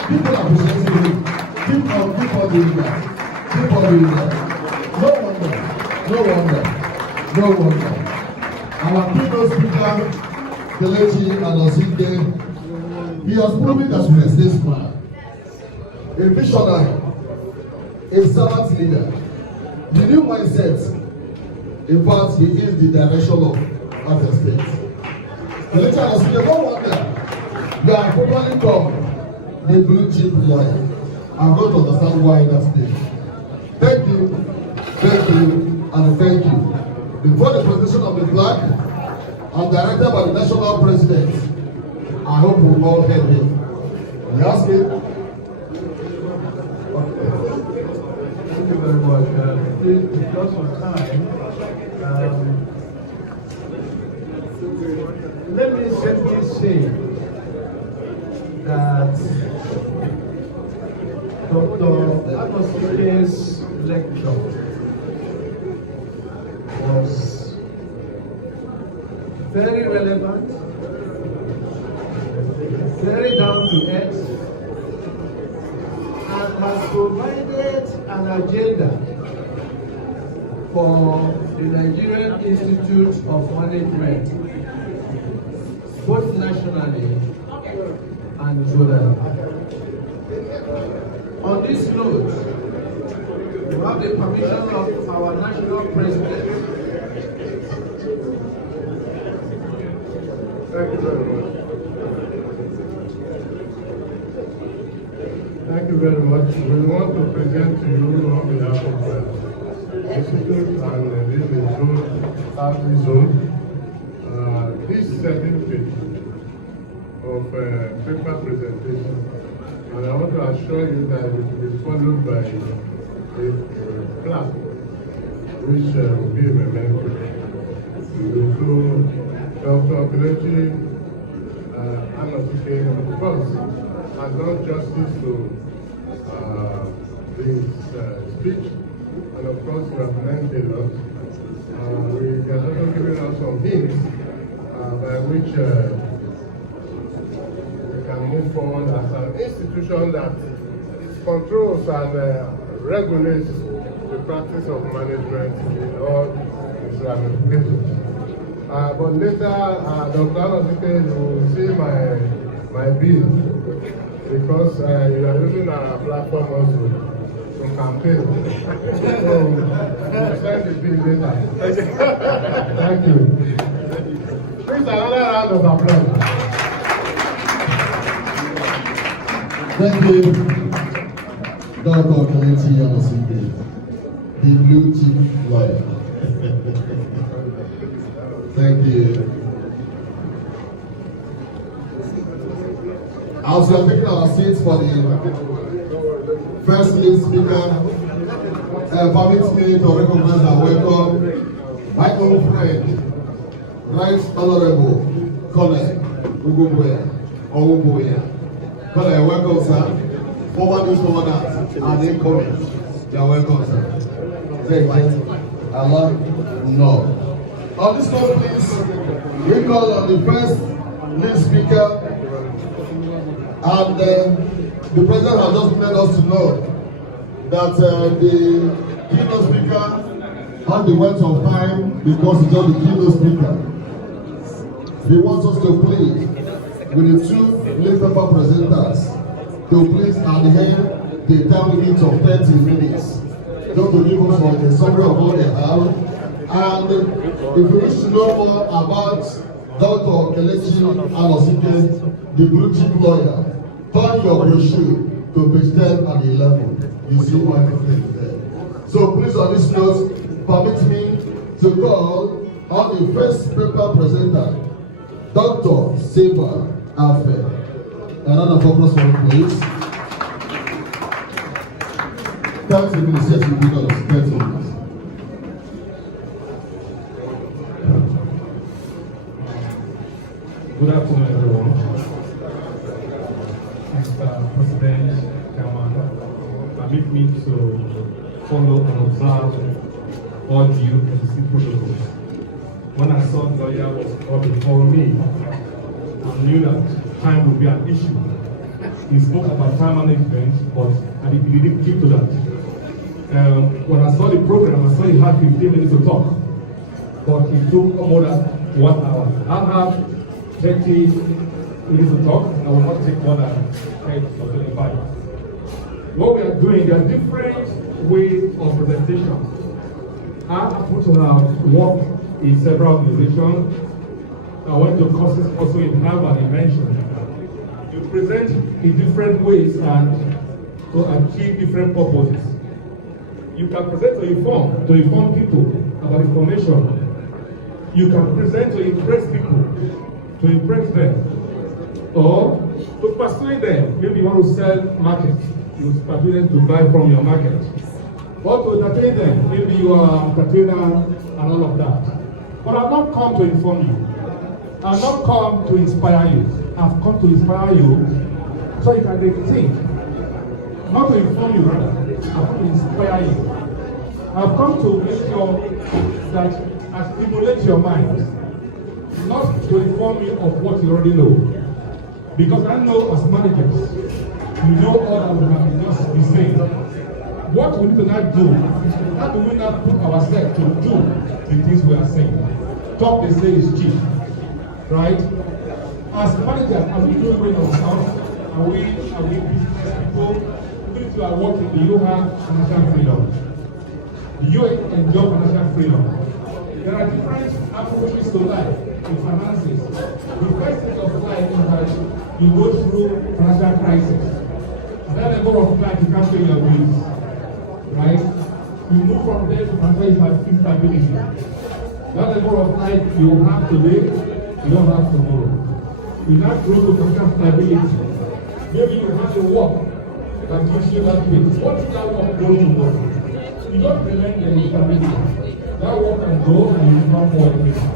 People appreciate you. Keep on doing that. Keep on doing that. No wonder. Our keynote speaker, Kelechi Alosike, he has proven that we are statesman, a visionary, a servant leader. The new mindset, in fact, he is the direction of the state. Kelechi Alosike, no wonder you are probably called the blue chip lawyer. I'm going to understand why that state. Thank you, and thank you. Before the presentation of the flag, and directed by the national president, I hope we all heard him. You ask it? Thank you very much. Because of time, let me simply say that Dr. Alosike's lecture was very relevant, very down to earth, and has provided an agenda for the Nigerian Institute of Management, both nationally and zonal. On this note, we have the permission of our national president. Thank you very much. Thank you very much. We want to present to you on behalf of the Institute and this zone, this certificate of paper presentation. And I want to assure you that it will be followed by a plaque, which will be a memento. So, Dr. Kelechi Alosike, of course, has done justice to his speech, and of course, we have learned a lot. He has also given us some hints by which we can move forward as an institution that controls and regulates the practice of management in all its ramifications. But later, Dr. Alosike, you will see my bill, because you are using our platform also to campaign. So, we'll send the bill later. Thank you. Please, another round of applause. Thank you, Dr. Kelechi Yamasike, the blue chip lawyer. Thank you. As we are taking our seats for the first lead speaker, permit me to recognize and welcome my own friend, Right Honorable Colonel Ugubuya. Colonel, welcome, sir. Forward this, forward that, and incoming. You are welcome, sir. Thank you. Allah, no. On this note, please, we call on the first lead speaker, and the president has just let us to know that the keynote speaker had the weight of time because he's not the keynote speaker. He wants us to plead with the two lead paper presenters to please adhere the time limit of 30 minutes. Just to give us a summary of what they have. And if you wish to know more about Dr. Kelechi Yamasike, the blue chip lawyer, turn your brochure to page 10 and 11. You see my thing there. So please, on this note, permit me to call on the first paper presenter, Dr. Seva Afe. A round of applause for him, please. 30 minutes, yes, we do 30 minutes. Good afternoon, everyone. Mr. President, Chairman, permit me to follow and observe all due courtesy protocols. When I saw the lawyer was called before me, I knew that time would be an issue. He spoke about time management, but I didn't keep to that. When I saw the program, I saw he had 15 minutes to talk, but it took more than 1 hour. I have 30 minutes to talk, and I will not take more than 10 or 25. What we are doing, there are different ways of presentation. I happen to have worked in several organizations. I went to courses also in Harvard, I mentioned. You present in different ways and to achieve different purposes. You can present to inform people about information. You can present to impress people, to impress them, or to persuade them. Maybe you want to sell market, you persuade them to buy from your market, or to entertain them. Maybe you are an entertainer and all of that. But I've not come to inform you. I've not come to inspire you. I've come to inspire you so you can think. Not to inform you, rather. I've come to inspire you. I've come to make sure that I stimulate your mind, not to inform you of what you already know. Because I know as managers, you know all that we have just been saying. What we need to not do, how do we not put ourselves to do the things we are saying? Talk, they say, is cheap. Right? As managers, are we doing well ourselves? Are we business people? Even if you are working, do you have financial freedom? Do you enjoy financial freedom? There are different approaches to life in finances. The first stage of life is that you go through financial crisis. At that level of life, you can't pay your bills. Right? You move from there to financial instability. That level of life you have today, you don't have tomorrow. You not grow to financial stability. Maybe you have a work that gives you that pay. What is that work going to work? You don't remain in instability. That work can go and you become more efficient.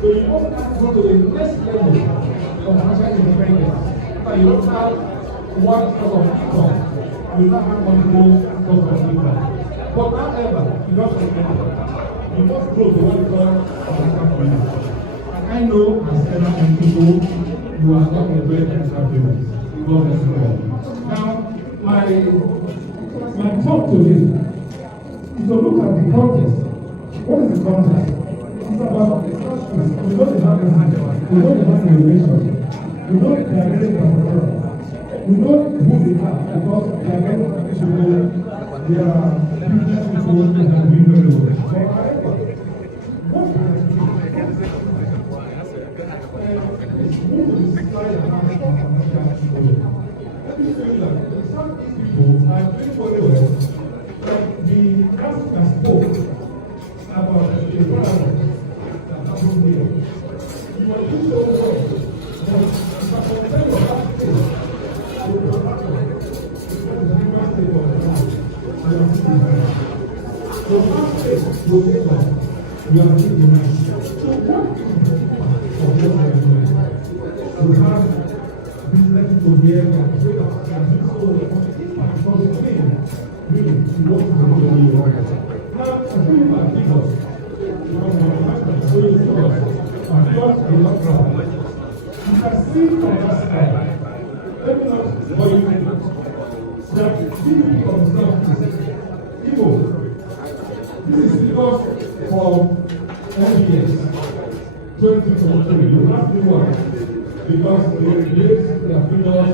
So you don't have to go to the next level of financial independence. And you don't have one sort of income. You don't have multiple source of income. But however, you don't remember. You must grow to what you call financial freedom. And I know as certain people, you are not enjoying financial freedom. God bless you all. Now, my talk today is to look at the context. What is the context? It's about we know the market, we know the market regulation, we know they are getting transparent, we know who they are because they are getting professional, they are business people that are doing very well. What is the let me tell you that some of these people are doing very well. Like the Africa spoke about the paradox that happened here. You are doing so well, but if I compare your last state to the paradox, because the river state of the land, I am still behind. So last state will take off, you are still behind. So what is the impact of what you are doing? You have business to hear and trade and do so on the impact of the thing. Really, you want to do it. Now, I feel like because so you see us, and God will not drop. You can see from that side, let me not what you think, that GDP of the South is Igbo. This is because for MBS 2023, you have to work because they replace their figures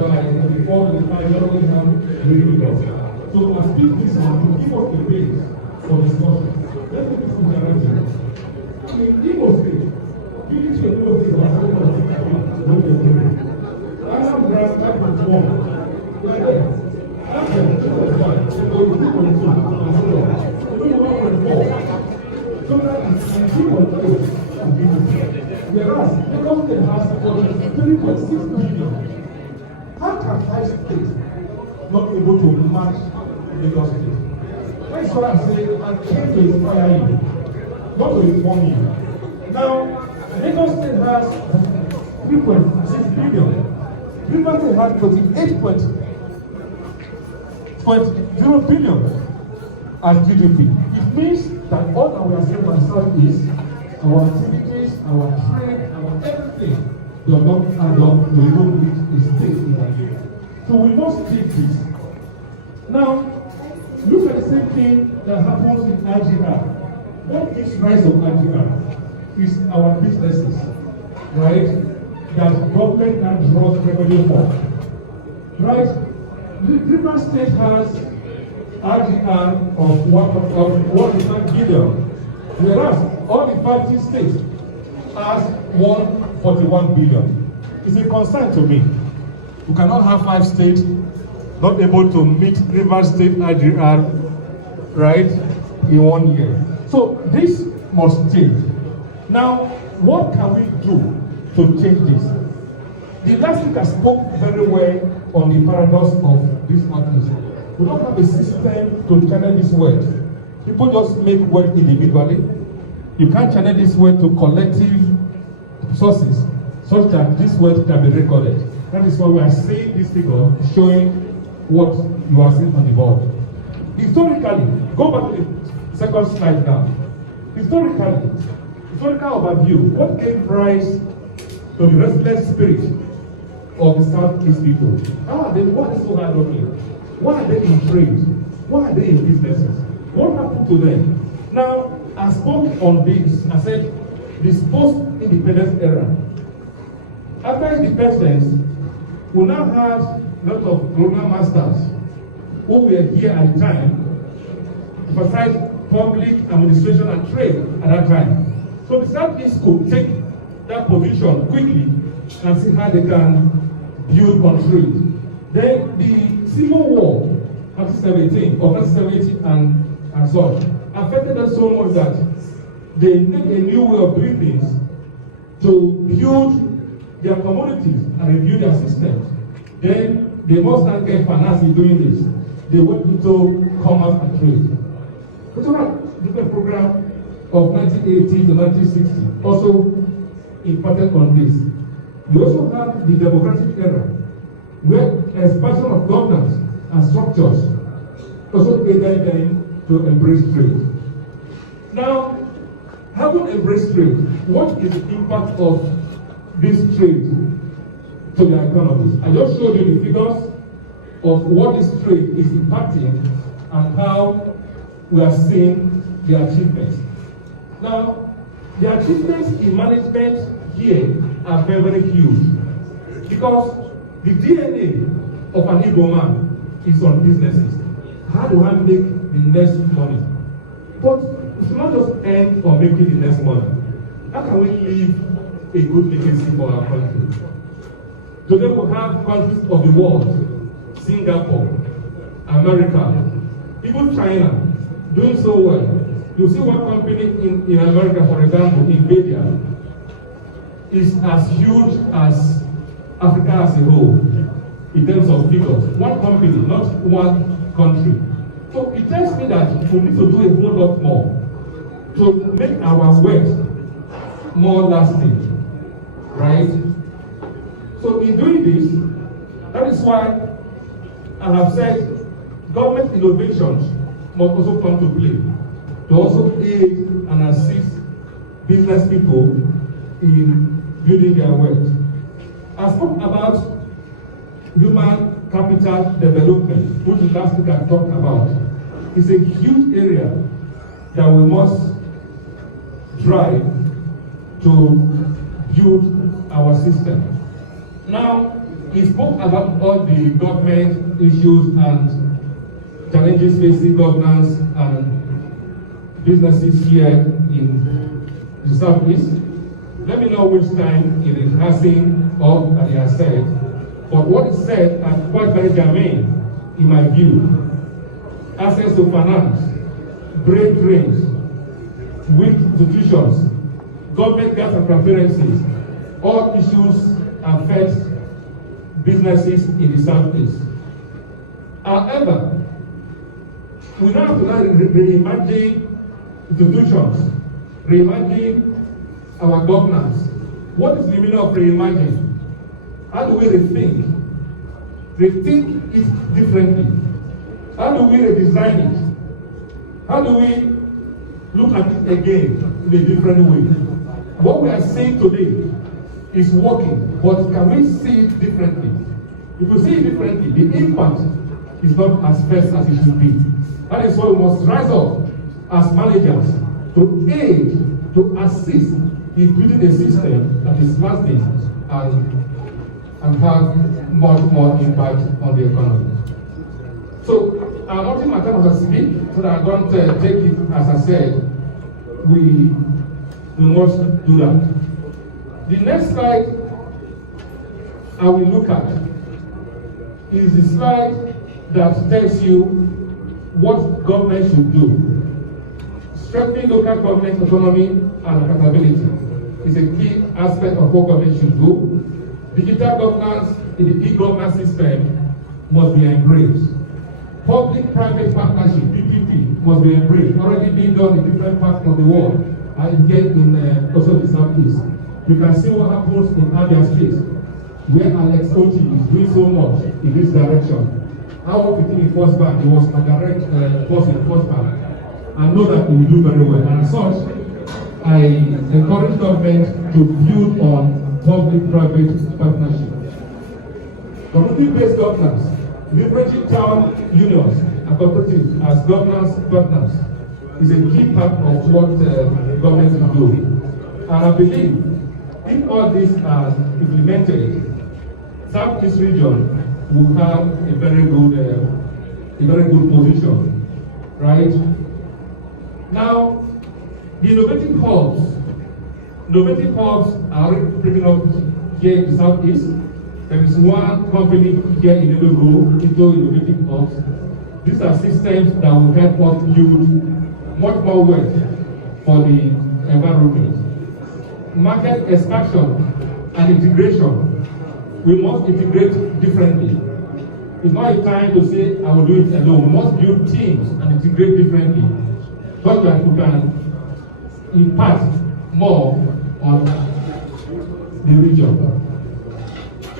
by before the final income renewal. So I speak this one to give us a base for discussion. Let's put this in direction. In Igbo State, GDP of Igbo State is about 7.6%. I have grants 5.1. Like that. After 2.5, so 2.2, and so on. So 1.4. So that is 2.8 of GDP. Whereas Lagos State has 3.6 billion. How can 5 states not be able to match Lagos State? That's what I'm saying. I came to inspire you, not to inform you. Now, Lagos State has 3.6 billion. Rivers State has 28.0 billion as GDP. It means that all that we are saying ourselves is our activities, our trade, our everything does not add up to even reach a state in Nigeria. So we must take this. Now, look at the same thing that happens in Nigeria. What gives rise of Nigeria is our businesses, right? That government now draws revenue for, right? River State has RGR of 1.5 billion, whereas all the 50 states has 141 billion. It's a concern to me. We cannot have 5 states not able to meet River State IGR, right, in 1 year. So this must change. Now, what can we do to change this? The last speaker spoke very well on the paradox of this matters. We don't have a system to channel this word. People just make word individually. You can't channel this word to collective sources such that this word can be recorded. That is why we are seeing this figure showing what you are seeing on the board. Historically, go back to the second slide now. Historical overview. What gave rise to the restless spirit of the Southeast people? Why are they so hardworking? Why are they in trade? Why are they in businesses? What happened to them? Now, I spoke on this. I said, this post-independence era. After independence, we now had a lot of global masters who were here at the time to emphasize public administration and trade at that time. So the Southeast could take that position quickly and see how they can build on trade. Then the Civil War, 1970 and such, affected us so much that they need a new way of doing things to build their communities and review their systems. Then they must not get finance in doing this. They went into commerce and trade. We took a different program of 1980 to 1960, also impacted on this. We also have the democratic era, where expansion of governance and structures also aided them to embrace trade. Now, having embraced trade, what is the impact of this trade to their economies? I just showed you the figures of what this trade is impacting and how we are seeing the achievements. Now, the achievements in management here are very, very huge because the DNA of an Igbo man is on businesses. How do I make the next money? But we should not just end on making the next money. How can we leave a good legacy for our country? Today we have countries of the world, Singapore, America, even China, doing so well. You see one company in America, for example, Nvidia, is as huge as Africa as a whole in terms of figures. One company, not one country. So it tells me that we need to do a whole lot more to make our wealth more lasting, right? So in doing this, that is why I have said government innovations must also come to play to also aid and assist business people in building their wealth. I spoke about human capital development, which the last speaker talked about. It's a huge area that we must drive to build our system. Now, he spoke about all the government issues and challenges facing governance and businesses here in the Southeast. Let me not waste time in rehearsing all that he has said, but what he said is quite very germane, in my view. Access to finance, brain drains, weak institutions, government gaps and transparencies, all issues affect businesses in the Southeast. However, we now have to reimagine institutions, reimagine our governance. What is the meaning of reimagine? How do we rethink? Rethink it differently. How do we redesign it? How do we look at it again in a different way? What we are saying today is working, but can we see it differently? If we see it differently, the impact is not as fast as it should be. That is why we must rise up as managers to aid, to assist in building a system that is lasting and have much more impact on the economy. So I'm wanting my time as I speak, so that I don't take it as I said. We must do that. The next slide I will look at is the slide that tells you what government should do. Strengthening local government autonomy and accountability is a key aspect of what government should do. Digital governance in the e-governance system must be embraced. Public-private partnership, PPP, must be embraced. Already being done in different parts of the world, and again in also the Southeast. You can see what happens in Abia State, where Alex Oti is doing so much in this direction. I work with him in First Bank. He was my direct boss in First Bank. I know that he will do very well. And as such, I encourage government to build on public-private partnership. Community-based governance, leveraging town unions and cooperatives as governance partners is a key part of what government will do. And I believe if all these are implemented, Southeast region will have a very good position, right? Now, the innovative hubs are already picking up here in the Southeast. There is one company here in Enugu into innovative hubs. These are systems that will help us build much more wealth for the environment. Market expansion and integration. We must integrate differently. It's not a time to say, I will do it alone. We must build teams and integrate differently, so that we can impact more on the region.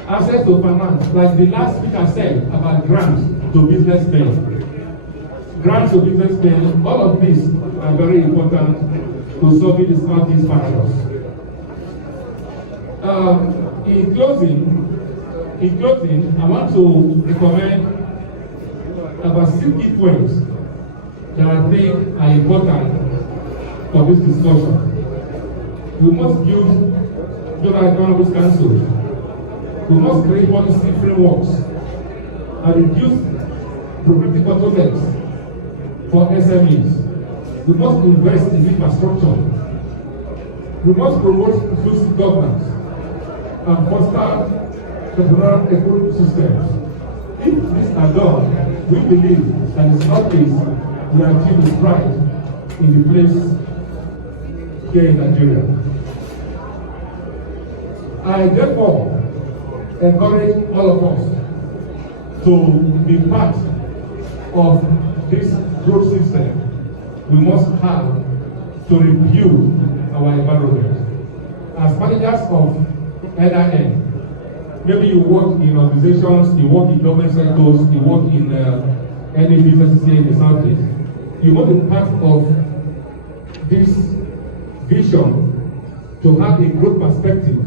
Access to finance, like the last speaker said about grants to businessmen. Grants to businessmen, all of these are very important to solving the Southeast paradox. In closing, I want to recommend about 6 key points that I think are important for this discussion. We must build Zonal Economic Council. We must create policy frameworks and reduce bureaucratic bottlenecks for SMEs. We must invest in infrastructure. We must promote inclusive governance and foster to run a good system. If this are done, we believe that it's always we achieve the pride in the place here in Nigeria. I therefore encourage all of us to be part of this growth system. We must have to review our environment. As managers of NIN, maybe you work in organizations, you work in government sectors, you work in any businesses here in the Southeast, you want to be part of this vision to have a growth perspective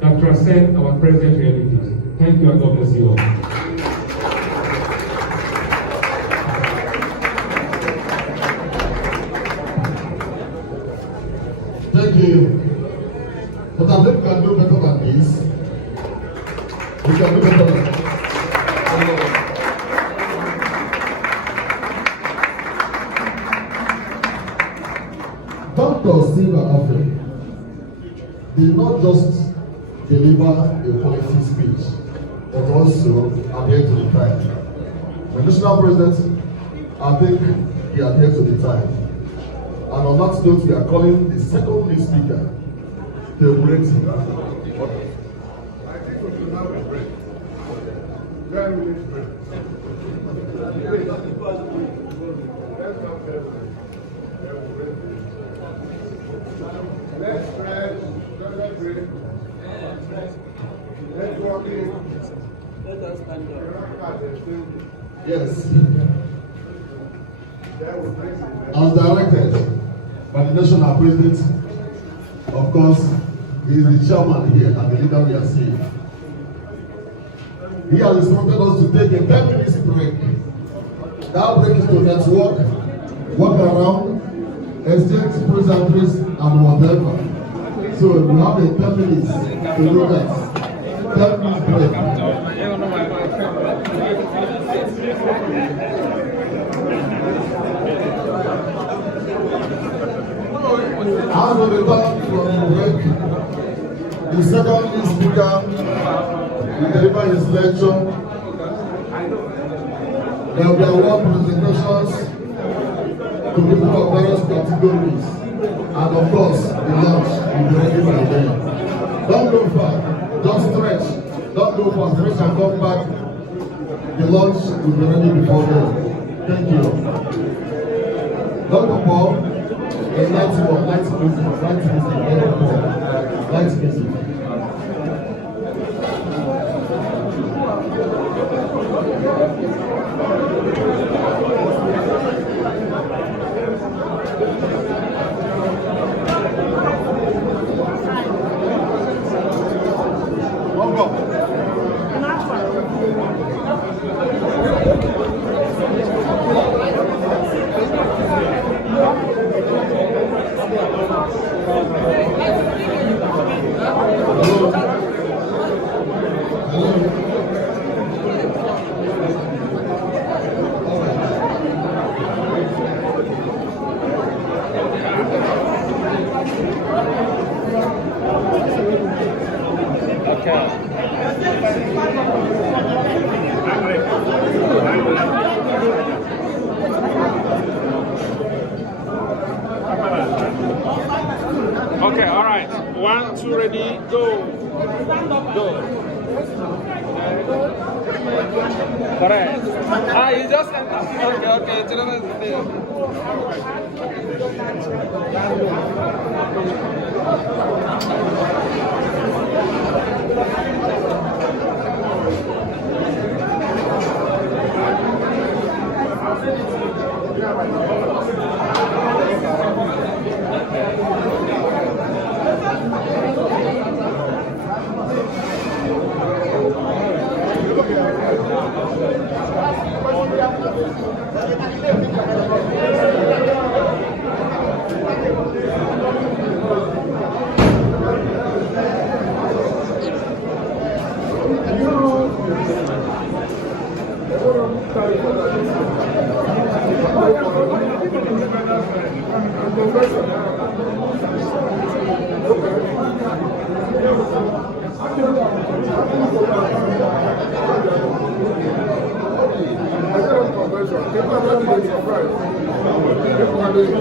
that transcends our present realities. Thank you and God bless you all. Thank you. But I think we can do better than this. We can do better than this. Dr. Silva Afri did not just deliver a policy speech, but also adhere to the time. The national president, I think he adhered to the time. And on that note, we are calling the second lead speaker to a break. I think we should have a break. 10 minutes break. Let's have a break. Let's stretch. Let's break. Let's walk in. Let us stand up. Yes. As directed by the national president, of course, he is the chairman here and the leader we are seeing. He has instructed us to take a 10 minutes break. That break is to network, walk around, exchange pleasantries and whatever. So we have a 10 minutes to do that. 10 minutes break. As we return from the break, the second lead speaker will deliver his lecture. There will be award presentations to people of various categories, and of course, the lunch will be ready by then. Don't go far, just stretch. Don't go far, stretch and come back. The lunch will be ready before then. Thank you. Dr. Paul. Light music. Okay, all right. 1, 2, ready, go. Go. Correct. You just enter. Okay. Okay. That's